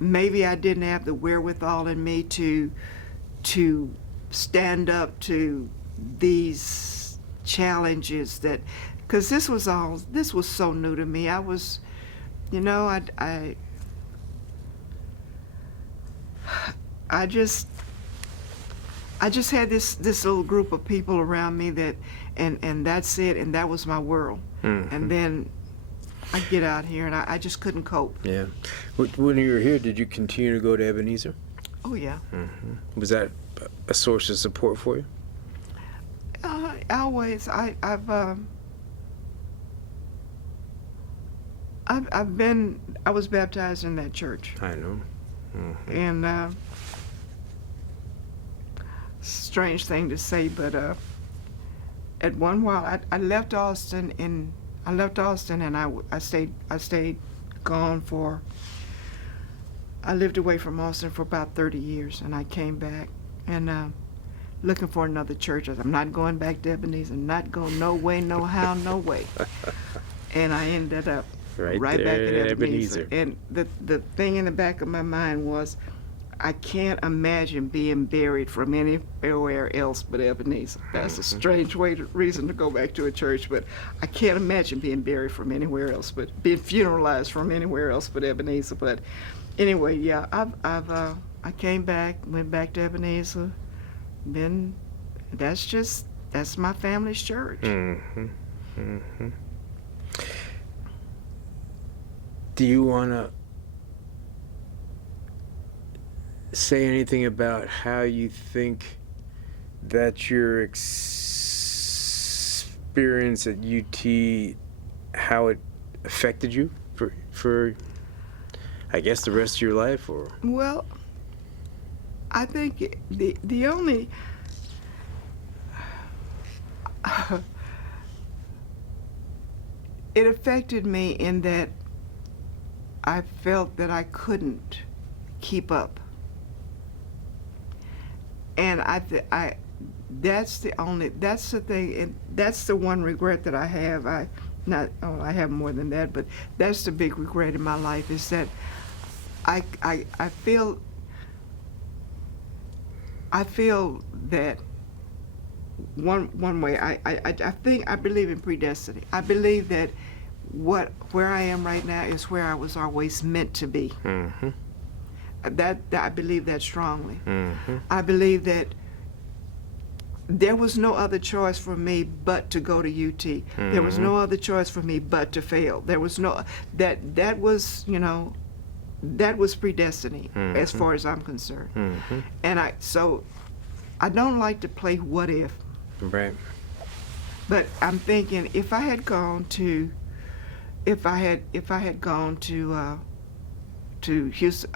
maybe I didn't have the wherewithal in me to stand up to these challenges that, because this was so new to me. I was, I just had this little group of people around me that, and that's it, and that was my world. Mm-hmm. And then I get out here, and I just couldn't cope. Yeah. When you were here, did you continue to go to Ebenezer? Oh yeah. Mm-hmm. Was that a source of support for you? Always. I was baptized in that church, I know. Mm-hmm. and strange thing to say, but at one while I left Austin and I stayed gone for. I lived away from Austin for about 30 years, and I came back and looking for another church. I'm not going back to Ebenezer. I'm not going, no way, no how, no way. And I ended up right there back at at Ebenezer. Ebenezer. And the thing in the back of my mind was, I can't imagine being buried from anywhere else but Ebenezer. That's a strange reason to go back to a church, but I can't imagine being buried from anywhere else, but being funeralized from anywhere else but Ebenezer. But anyway, yeah, I came back, went back to Ebenezer. Then that's my family's church. Mm-hmm. Mm-hmm. Do you want to say anything about how you think that your experience at UT, how it affected you for I guess the rest of your life, or? Well, I think the only it affected me in that I felt that I couldn't keep up, and that's the thing, and that's the one regret that I have. I have more than that, but that's the big regret in my life, is that I feel that one way I believe in predestiny. I believe that where I am right now is where I was always meant to be. Mm-hmm. That I believe that strongly. Mm-hmm. I believe that there was no other choice for me but to go to UT. Mm-hmm. There was no other choice for me but to fail. There was no that was that was predestiny, Mm-hmm. as far as I'm concerned. Mm-hmm. And I don't like to play what if, Right. but I'm thinking if I had gone to Houston,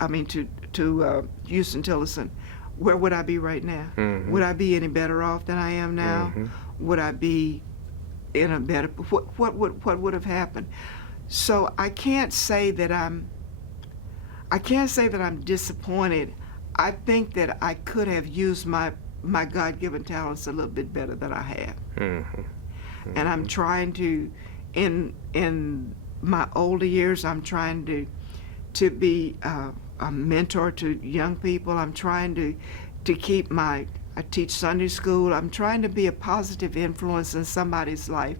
Houston-Tillotson, where would I be right now? Mm-hmm. Would I be any better off than I am now? Mm-hmm. Would I be in a better? What would have happened? So I can't say that I'm disappointed. I think that I could have used my God-given talents a little bit better than I have. Mm-hmm. And I'm trying to, in my older years, I'm trying to be a mentor to young people. I'm trying to keep I teach Sunday school. I'm trying to be a positive influence in somebody's life.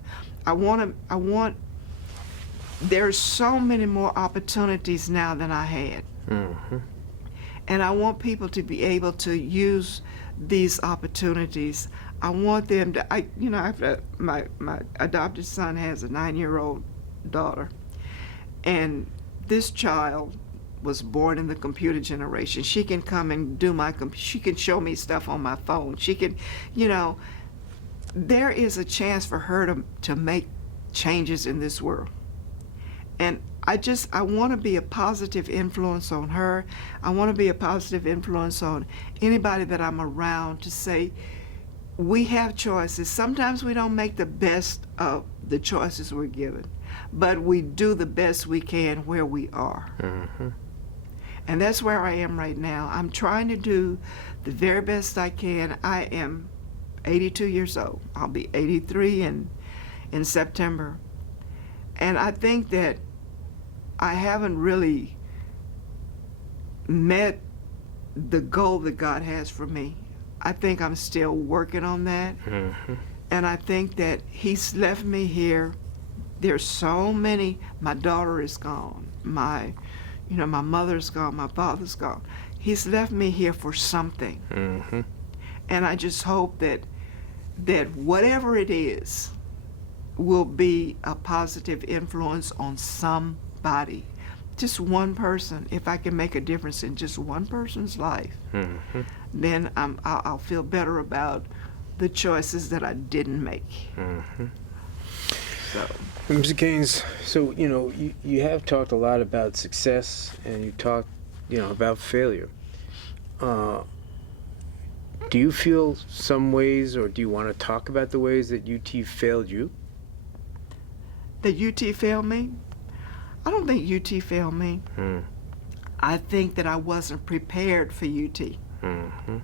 There's so many more opportunities now than I had. Mm-hmm. And I want people to be able to use these opportunities. I want them to, my adopted son has a 9-year-old daughter, and this child was born in the computer generation. She can come and do she can show me stuff on my phone. She can, there is a chance for her to make changes in this world. And I want to be a positive influence on her. I want to be a positive influence on anybody that I'm around to say, we have choices. Sometimes we don't make the best of the choices we're given, but we do the best we can where we are. Mm-hmm. And that's where I am right now. I'm trying to do the very best I can. I am 82 years old. I'll be 83 in September. And I think that I haven't really met the goal that God has for me. I think I'm still working on that. Mm-hmm. And I think that He's left me here. There's so many. My daughter is gone. My mother's gone. My father's gone. He's left me here for something. Mm-hmm. And I just hope that whatever it is will be a positive influence on somebody. Just one person. If I can make a difference in just one person's life, Mm-hmm. then I'll feel better about the choices that I didn't make. Mm-hmm. So, Ms. Gaines, so you have talked a lot about success, and you talked about failure. Do you feel some ways, or do you want to talk about the ways that UT failed you? the UT failed me? I don't think UT failed me. Mm. I think that I wasn't prepared for UT. Mm-hmm.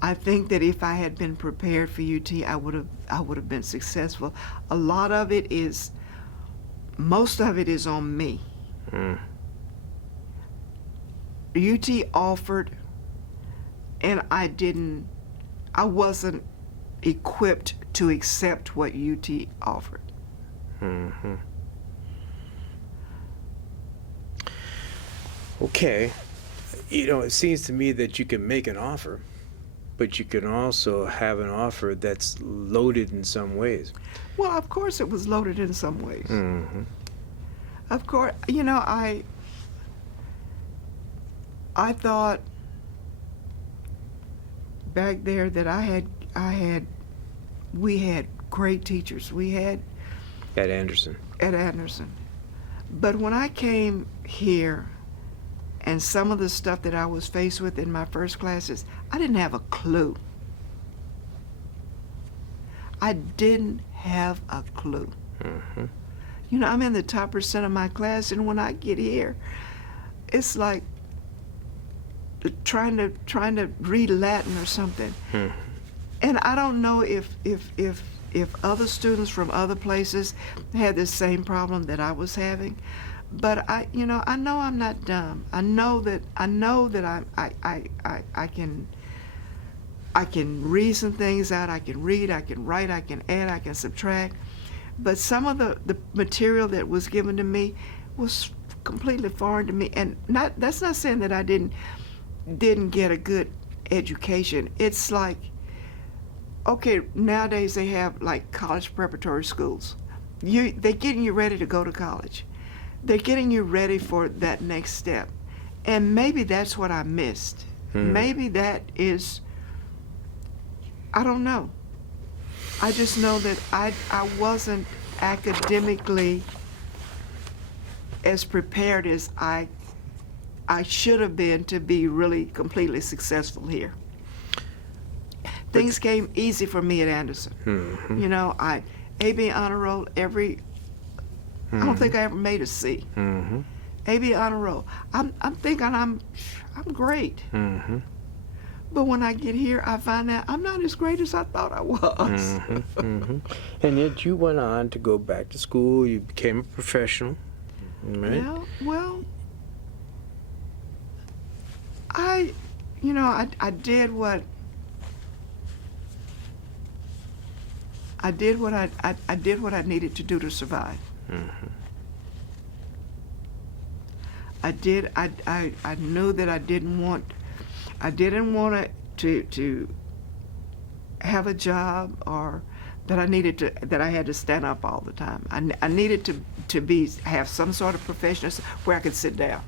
I think that if I had been prepared for UT, I would have been successful. Most of it is on me. Mm. UT offered, and I wasn't equipped to accept what UT offered. Mm-hmm. Okay. It seems to me that you can make an offer, but you can also have an offer that's loaded in some ways. Well, of course it was loaded in some ways. Mm-hmm. Of course, I thought back there that we had great teachers. We had At Anderson. at Anderson. But when I came here and some of the stuff that I was faced with in my first classes, I didn't have a clue. I didn't have a clue. Mm-hmm. I'm in the top % of my class, and when I get here, it's like trying to read Latin or something. Mm-hmm. And I don't know if other students from other places had the same problem that I was having, but I know I'm not dumb. I know that I can reason things out. I can read. I can write. I can add. I can subtract. But some of the material that was given to me was completely foreign to me, and that's not saying that I didn't get a good education. It's like, okay, nowadays they have like college preparatory schools. They're getting you ready to go to college. They're getting you ready for that next step. And maybe that's what I missed. Maybe that is, I don't know. I just know that I wasn't academically as prepared as I should have been to be really completely successful here. Things came easy for me at Anderson. Mm-hmm. I AB honor roll every. I don't think I ever made a C. Mm-hmm. AB honor roll. I'm thinking I'm great. Mm-hmm. But when I get here, I find out I'm not as great as I thought I was. Mm-hmm. Mm-hmm. And yet you went on to go back to school. You became a professional, right? Yeah, well, I did what I did what I needed to do to survive. Mm-hmm. I did. I knew that I didn't want to have a job, or that I had to stand up all the time. I needed to have some sort of profession where I could sit down.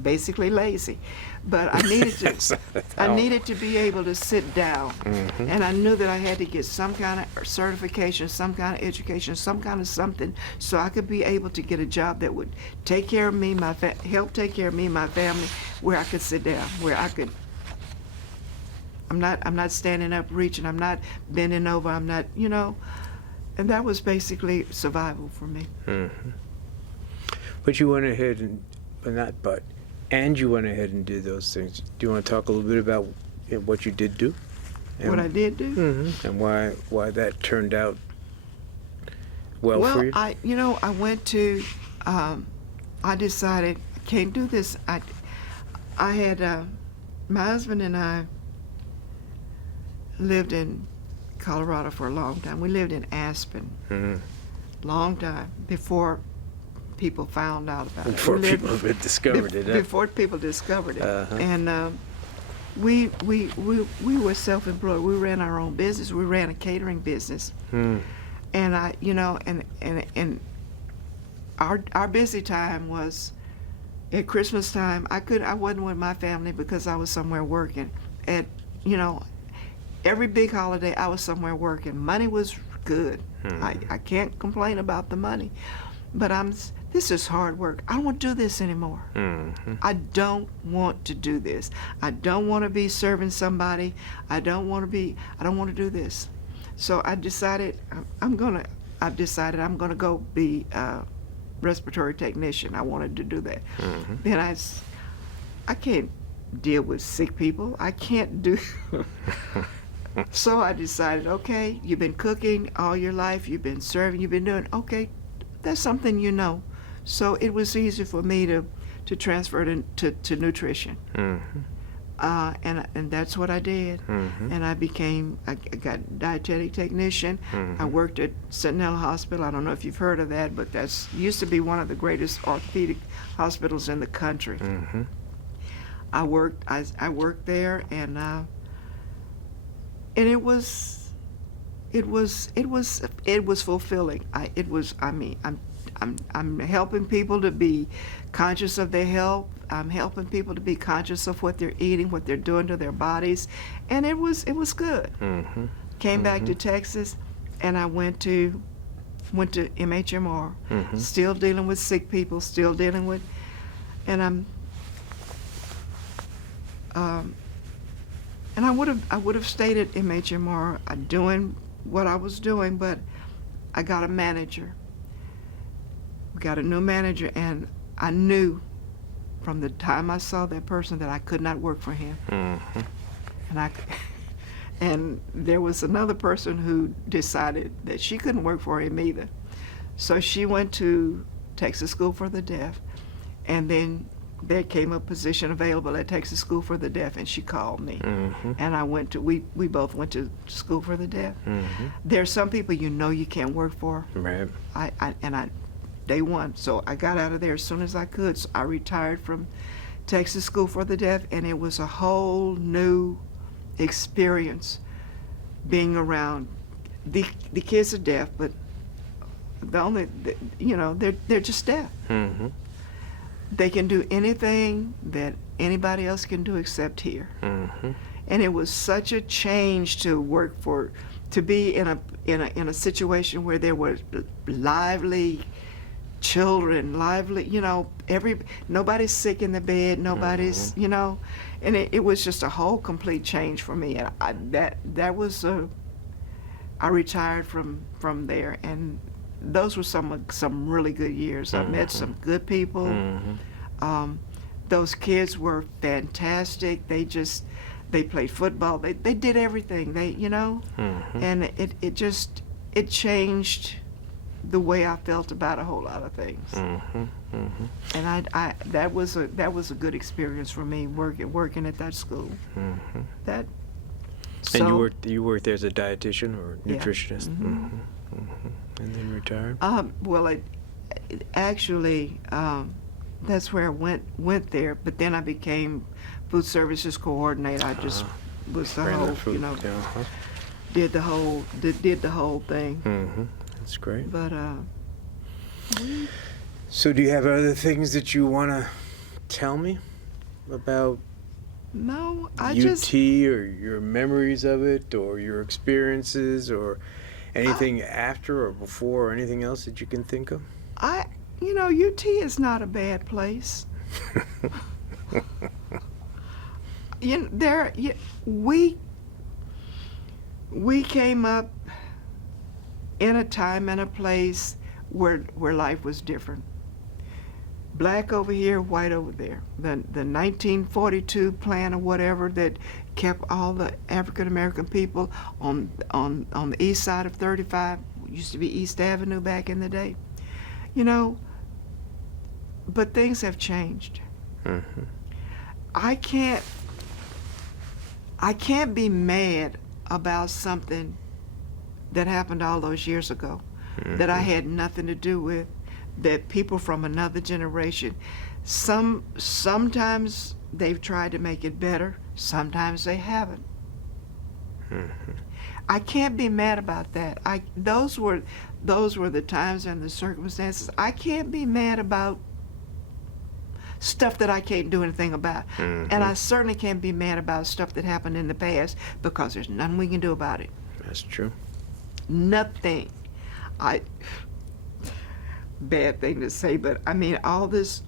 Basically lazy, but I needed to be able to sit down, and I knew that I had to get some kind of certification, some kind of education, some kind of something, so I could be able to get a job that would take care of me, help take care of me and my family, where I could sit down, where I could. I'm not standing up, reaching. I'm not bending over. I'm not, and that was basically survival for me. But you went ahead and you went ahead and did those things. Do you want to talk a little bit about what you did do? What I did do? And why that turned out well for you? Well, I went to, I decided I can't do this. I had, my husband and I lived in Colorado for a long time. We lived in Aspen, long time, before people found out about it. Before people had discovered it. Before people discovered it. And we were self-employed. We ran our own business. We ran a catering business. And and our busy time was at Christmas time. I wasn't with my family because I was somewhere working. At every big holiday I was somewhere working. Money was good. I can't complain about the money, but this is hard work. I don't want to do this anymore. I don't want to do this. I don't want to be serving somebody. I don't want to do this. So I decided I'm gonna go be a respiratory technician. I wanted to do that. Then I can't deal with sick people. I can't do. So I decided, okay, you've been cooking all your life. You've been serving. You've been doing. Okay, that's something you know. So it was easy for me to transfer to nutrition. And that's what I did. And I got dietetic technician. I worked at Sentinel Hospital. I don't know if you've heard of that, but that's used to be one of the greatest orthopedic hospitals in the country. I worked there, and it was fulfilling. I'm helping people to be conscious of their health. I'm helping people to be conscious of what they're eating, what they're doing to their bodies, and it was good. Came back to Texas, and I went to MHMR, still dealing with sick people, still dealing with, and I would have stayed at MHMR doing what I was doing, but I got a manager. We got a new manager, and I knew from the time I saw that person that I could not work for him. And there was another person who decided that she couldn't work for him either. So she went to Texas School for the Deaf, and then there came a position available at Texas School for the Deaf, and she called me. And we both went to School for the Deaf. There's some people you can't work for. Right. Day one. So I got out of there as soon as I could. So I retired from Texas School for the Deaf, and it was a whole new experience being around. The kids are deaf, but they're just deaf. They can do anything that anybody else can do except hear. And it was such a change to be in a situation where there were lively children, nobody's sick in the bed, nobody's, and it was just a whole complete change for me. And I retired from there, and those were some really good years. I met some good people. Those kids were fantastic. They played football. They did everything. And it changed the way I felt about a whole lot of things. And that was a good experience for me working at that school. And you worked there as a dietitian or nutritionist, and then retired. Well, actually, that's where I went there. But then I became food services coordinator. I just was the Ran the whole, food, you know, yeah, uh-huh. did the whole thing. Mm-hmm. That's great. But So do you have other things that you want to tell me about no, I UT just or your memories of it or your experiences or anything after or before or anything else that you can think of? UT is not a bad place. We came up in a time and a place where life was different. Black over here, white over there. The 1942 plan or whatever that kept all the African American people on the east side of 35, used to be East Avenue back in the day. But things have changed. Mm-hmm. I can't be mad about something that happened all those years ago, that I had nothing to do with, that people from another generation, sometimes they've tried to make it better, sometimes they haven't. Mm-hmm. I can't be mad about that. Those were the times and the circumstances. I can't be mad about stuff that I can't do anything about. Mm-hmm. And I certainly can't be mad about stuff that happened in the past, because there's nothing we can do about it. That's true. Nothing. Bad thing to say, but I mean, all this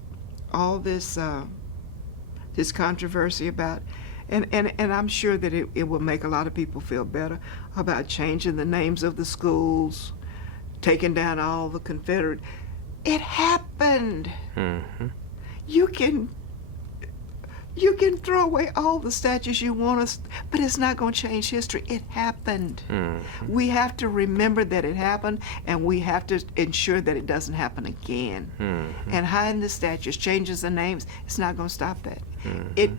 controversy about, and I'm sure that it will make a lot of people feel better about changing the names of the schools, taking down all the Confederate. It happened. Mm-hmm. You can throw away all the statues you want us, but it's not going to change history. It happened. Mm-hmm. We have to remember that it happened, and we have to ensure that it doesn't happen again. Mm-hmm. And hiding the statues, changing the names, it's not going to stop that. Mm-hmm.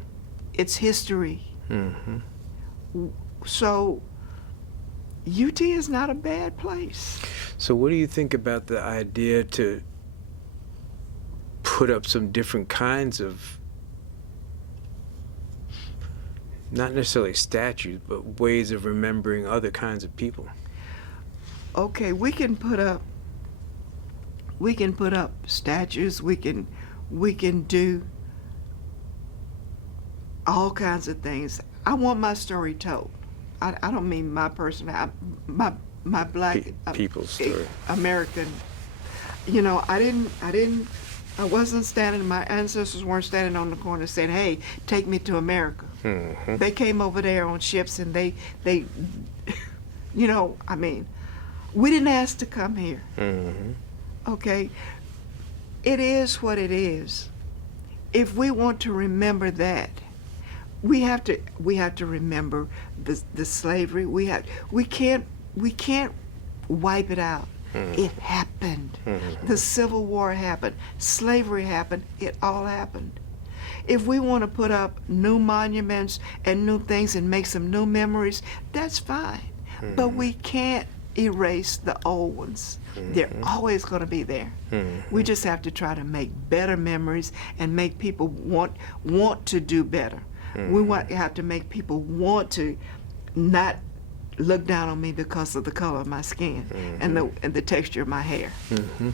It's history. Mm-hmm. So UT is not a bad place. So what do you think about the idea to put up some different kinds of, not necessarily statues, but ways of remembering other kinds of people? Okay, we can put up statues. We can do all kinds of things. I want my story told. I don't mean my person. My black People's story. American. I wasn't standing. My ancestors weren't standing on the corner saying, "Hey, take me to America." Mm-hmm. They came over there on ships, and they we didn't ask to come here. Mm-hmm. Okay, it is what it is. If we want to remember that, we have to remember the slavery. We can't wipe it out. Mm-hmm. It happened. Mm-hmm. The Civil War happened. Slavery happened. It all happened. If we want to put up new monuments and new things and make some new memories, that's fine. Mm-hmm. But we can't erase the old ones. Mm-hmm. They're always going to be there. Mm-hmm. We just have to try to make better memories and make people want to do better. Mm-hmm. We have to make people want to not look down on me because of the color of my skin. Mm-hmm. and the texture of my hair. Mm-hmm.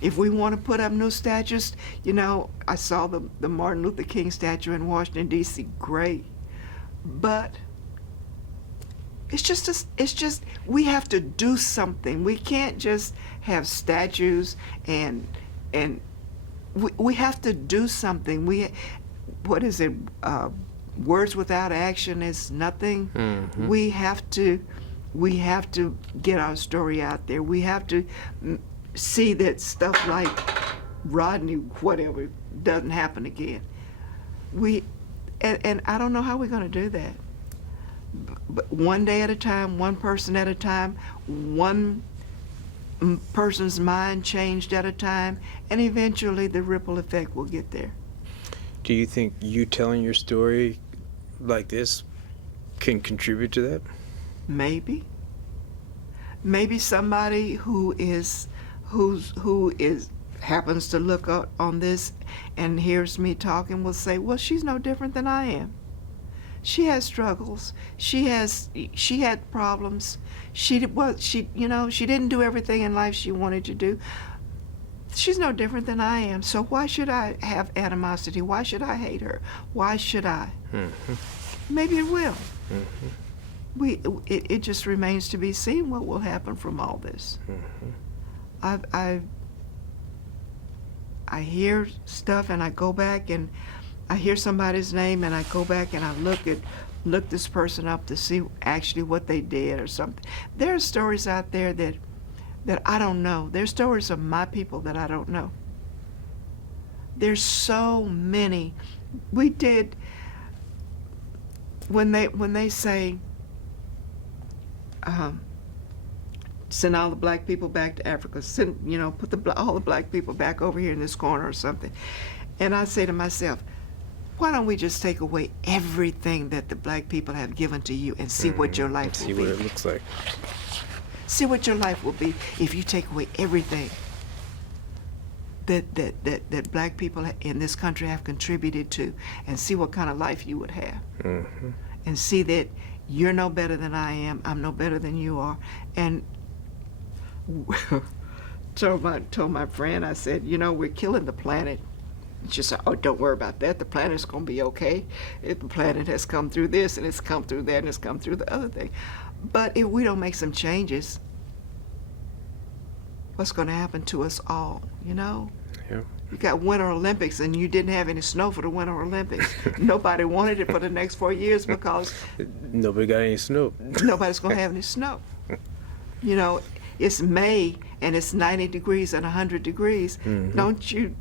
If we want to put up new statues, I saw the Martin Luther King statue in Washington, D.C. Great. But it's just we have to do something. We can't just have statues and we have to do something. Words without action is nothing. Mm-hmm. We have to get our story out there. We have to see that stuff like Rodney, whatever, doesn't happen again. And I don't know how we're going to do that. But one day at a time, one person at a time, one person's mind changed at a time, and eventually the ripple effect will get there. Do you think you telling your story like this can contribute to that? Maybe somebody who is happens to look on this and hears me talking will say, well, she's no different than I am. She has struggles. She had problems. She didn't do everything in life she wanted to do. She's no different than I am. So why should I have animosity? Why should I hate her? Why should I? Mm-hmm. Maybe it will. Mm-hmm. It just remains to be seen what will happen from all this. Mm-hmm. I hear stuff and I go back and I hear somebody's name and I go back and I look this person up to see actually what they did or something. There are stories out there that I don't know. There's stories of my people that I don't know. There's so many. We did when they say send all the black people back to Africa, put all the black people back over here in this corner or something. And I say to myself, why don't we just take away everything that the black people have given to you and see what your life will be? See what it looks like. See what your life will be if you take away everything that black people in this country have contributed to, and see what kind of life you would have. Mm-hmm. And see that you're no better than I am, I'm no better than you are. And told my friend, I said, we're killing the planet. She said, oh, don't worry about that. The planet's going to be okay. If the planet has come through this, and it's come through that, and it's come through the other thing. But if we don't make some changes, what's going to happen to us all, Yeah. You got Winter Olympics, and you didn't have any snow for the Winter Olympics. Nobody wanted it for the next 4 years because nobody got any snow. Nobody's going to have any snow. It's May, and it's 90 degrees and 100 degrees. Mm-hmm. Don't you...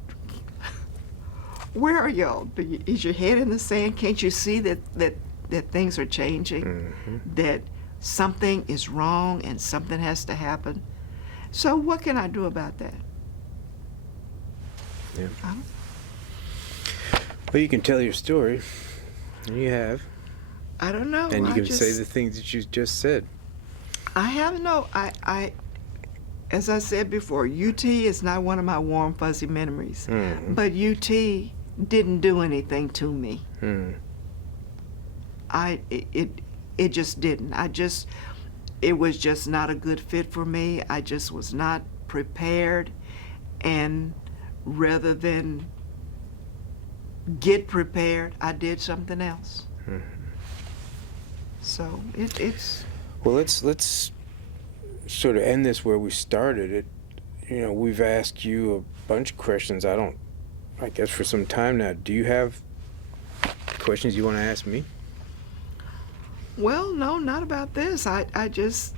Where are y'all? Is your head in the sand? Can't you see that things are changing? Mm-hmm. That something is wrong and something has to happen? So what can I do about that? Yeah. Well, you can tell your story. You have. I don't know. And you can say the things that you just said. I have no. As I said before, UT is not one of my warm, fuzzy memories. Mm-hmm. But UT didn't do anything to me. Mm. It just didn't. It was just not a good fit for me. I just was not prepared, and rather than get prepared, I did something else. Mm-hmm. So it's. Well, let's sort of end this where we started it. We've asked you a bunch of questions. I guess for some time now. Do you have questions you want to ask me? Well, no, not about this. I just,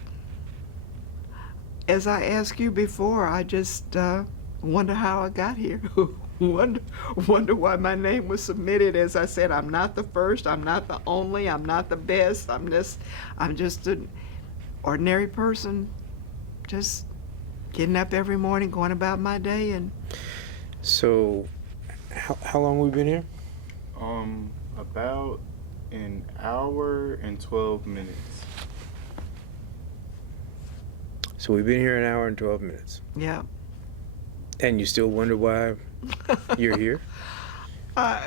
as I asked you before, I just wonder how I got here. wonder why my name was submitted. As I said, I'm not the first, I'm not the only, I'm not the best. I'm just an ordinary person, just getting up every morning, going about my day. And so, how long have we been here? About an hour and 12 minutes. So we've been here an hour and 12 minutes. Yeah. And you still wonder why you're here?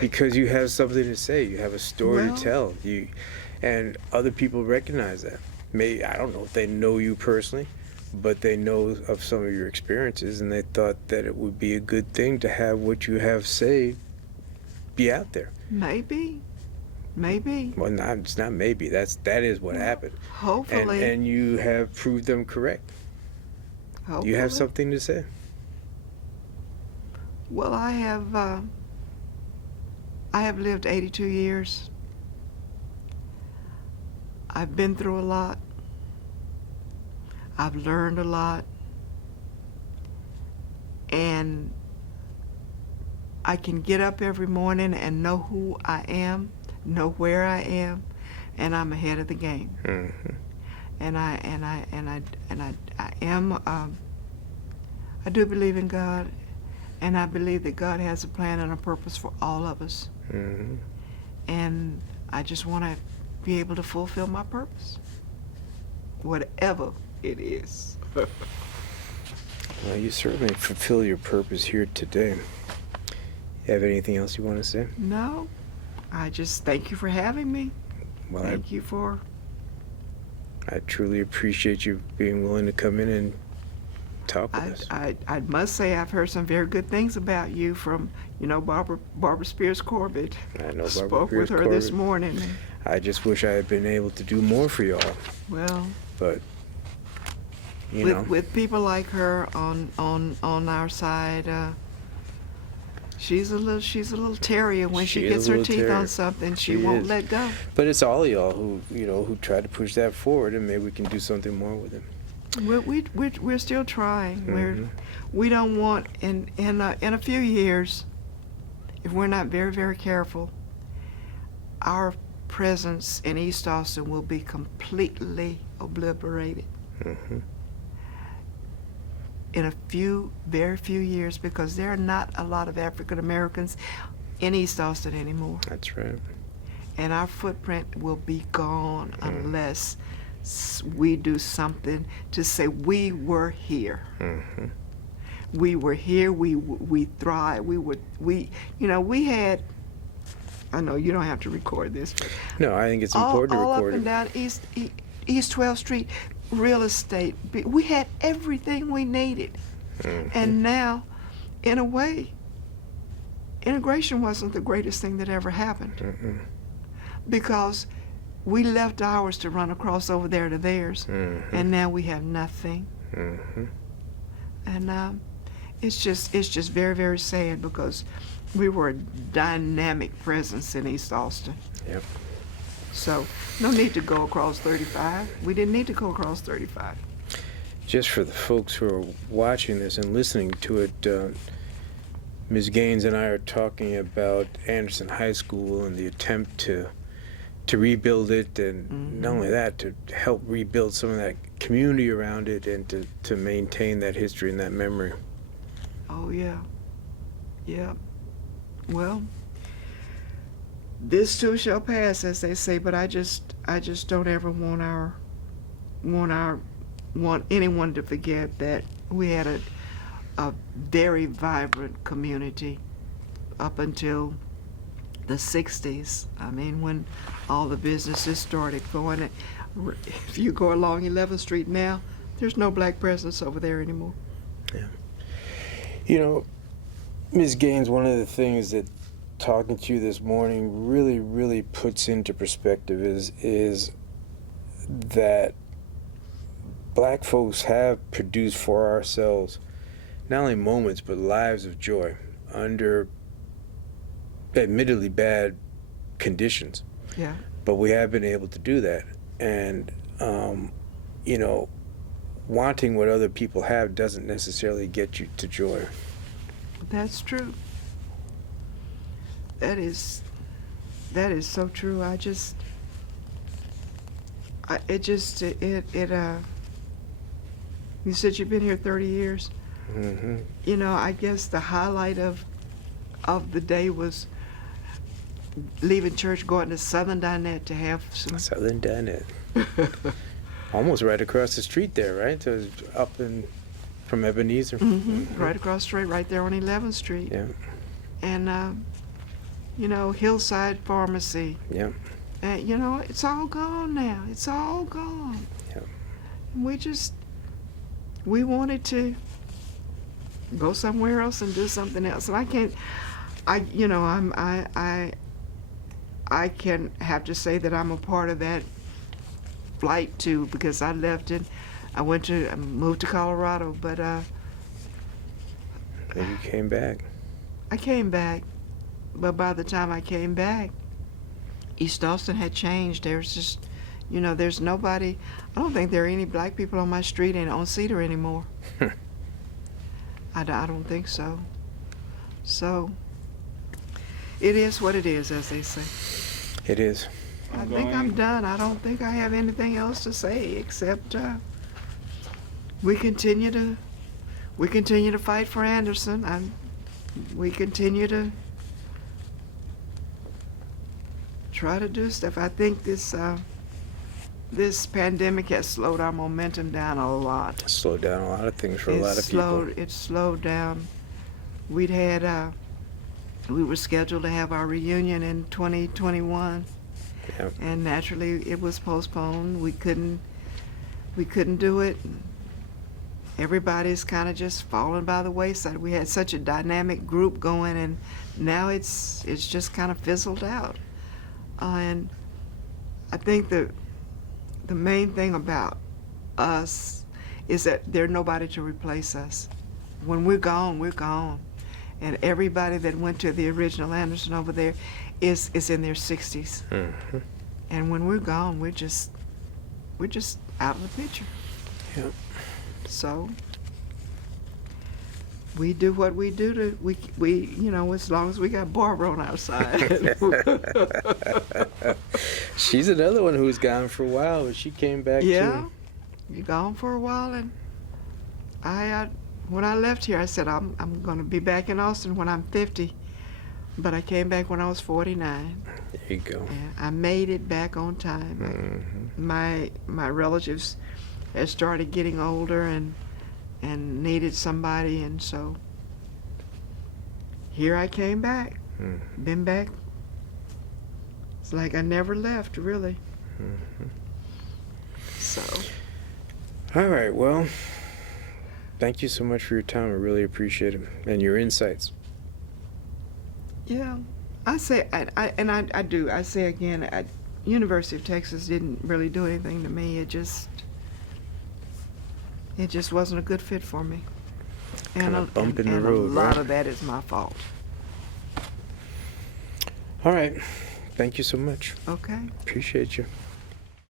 Because you have something to say. You have a story to tell. And other people recognize that. Maybe, I don't know if they know you personally, but they know of some of your experiences, and they thought that it would be a good thing to have what you have say be out there. Maybe. Well, it's not maybe. That is what happened. Hopefully. And you have proved them correct. Hopefully. You have something to say. Well, I have lived 82 years. I've been through a lot. I've learned a lot. And I can get up every morning and know who I am, know where I am, and I'm ahead of the game. Mm-hmm. And I do believe in God, and I believe that God has a plan and a purpose for all of us. Mm-hmm. And I just want to be able to fulfill my purpose, whatever it is. Well, you certainly fulfill your purpose here today. You have anything else you want to say? No, I just thank you for having me. Well, Thank you for. I truly appreciate you being willing to come in and talk with us. I must say I've heard some very good things about you from, Barbara Spears Corbett. I know Barbara Spoke Spears with her this Corbett. morning. I just wish I had been able to do more for y'all, Well, but you know, with people like her on our side, she's a little terrier. When she She is gets a her little teeth terrier. on something, she She won't is. let go. but it's all of y'all who try to push that forward, and maybe we can do something more with it. We're still trying. Mhm. We don't want in a few years, if we're not very, very careful, our presence in East Austin will be completely obliterated Mhm. in a very few years, because there are not a lot of African Americans in East Austin anymore. That's right. And our footprint will be gone unless we do something to say we were here. Mhm. We were here. We thrived. We had. I know you don't have to record this. But No, I think it's important to all up record and it. down East 12th Street, real estate. We had everything we needed. Mhm. And now, in a way, integration wasn't the greatest thing that ever happened, Mm-mm. because we left ours to run across over there to theirs, Mhm. and now we have nothing. Mhm. And it's just very, very sad, because we were a dynamic presence in East Austin. Yep. So no need to go across 35. We didn't need to go across 35. Just for the folks who are watching this and listening to it, Ms. Gaines and I are talking about Anderson High School and the attempt to rebuild it, and not only that, to help rebuild some of that community around it, and to maintain that history and that memory. Oh yeah, yeah. Well, this too shall pass, as they say. But I just don't ever want anyone to forget that we had a very vibrant community up until the 60s. I mean, when all the businesses started going. If you go along 11th Street now, there's no black presence over there anymore. Yeah. You know, Ms. Gaines, one of the things that talking to you this morning really, really puts into perspective is that black folks have produced for ourselves not only moments but lives of joy under admittedly bad conditions. Yeah. But we have been able to do that. And, wanting what other people have doesn't necessarily get you to joy. That's true. That is so true. You said you've been here 30 years. Mm-hmm. I guess the highlight of the day was leaving church, going to Southern Dinette to have some. Southern Dinette. Almost right across the street there, right? So it's up from Ebenezer. Mm-hmm. Right across the street, right there on 11th Street. Yeah. And, Hillside Pharmacy. Yeah. And, it's all gone now. It's all gone. Yeah. And we wanted to go somewhere else and do something else. And I can have to say that I'm a part of that flight too, because I left it. I moved to Colorado, but And you came back. I came back. But by the time I came back, East Austin had changed. There's just, there's nobody. I don't think there are any black people on my street and on Cedar anymore. I don't think so. So, it is what it is, as they say. It is. I think I'm done. I don't think I have anything else to say except we continue to fight for Anderson. We continue to try to do stuff. I think this this pandemic has slowed our momentum down a lot. Slowed down a lot of things for a lot of people. It slowed down. We'd had, we were scheduled to have our reunion in 2021, Yeah. and naturally it was postponed. We couldn't do it. Everybody's kind of just fallen by the wayside. We had such a dynamic group going, and now it's just kind of fizzled out. And I think the main thing about us is that there's nobody to replace us. When we're gone, we're gone. And everybody that went to the original Anderson over there is in their 60s. Mm-hmm. And when we're gone, we're just out of the picture. Yep. So we do what we do to we you know, as long as we got Barbara on our side. She's another one who's gone for a while, but she came back Yeah, too. you gone for a while, and I when I left here, I said I'm going to be back in Austin when I'm 50, but I came back when I was 49. There you go. And I made it back on time. Mm-hmm. My relatives had started getting older and needed somebody, and so here I came back. Mm-hmm. Been back. It's like I never left, really. Mm-hmm. So. All right, well, thank you so much for your time. I really appreciate it, and your insights. Yeah, I say, I do. I say again, University of Texas didn't really do anything to me. It just wasn't a good fit for me. Kind of bump in the and road, a lot right? of that is my fault. All right, thank you so much. Okay. Appreciate you.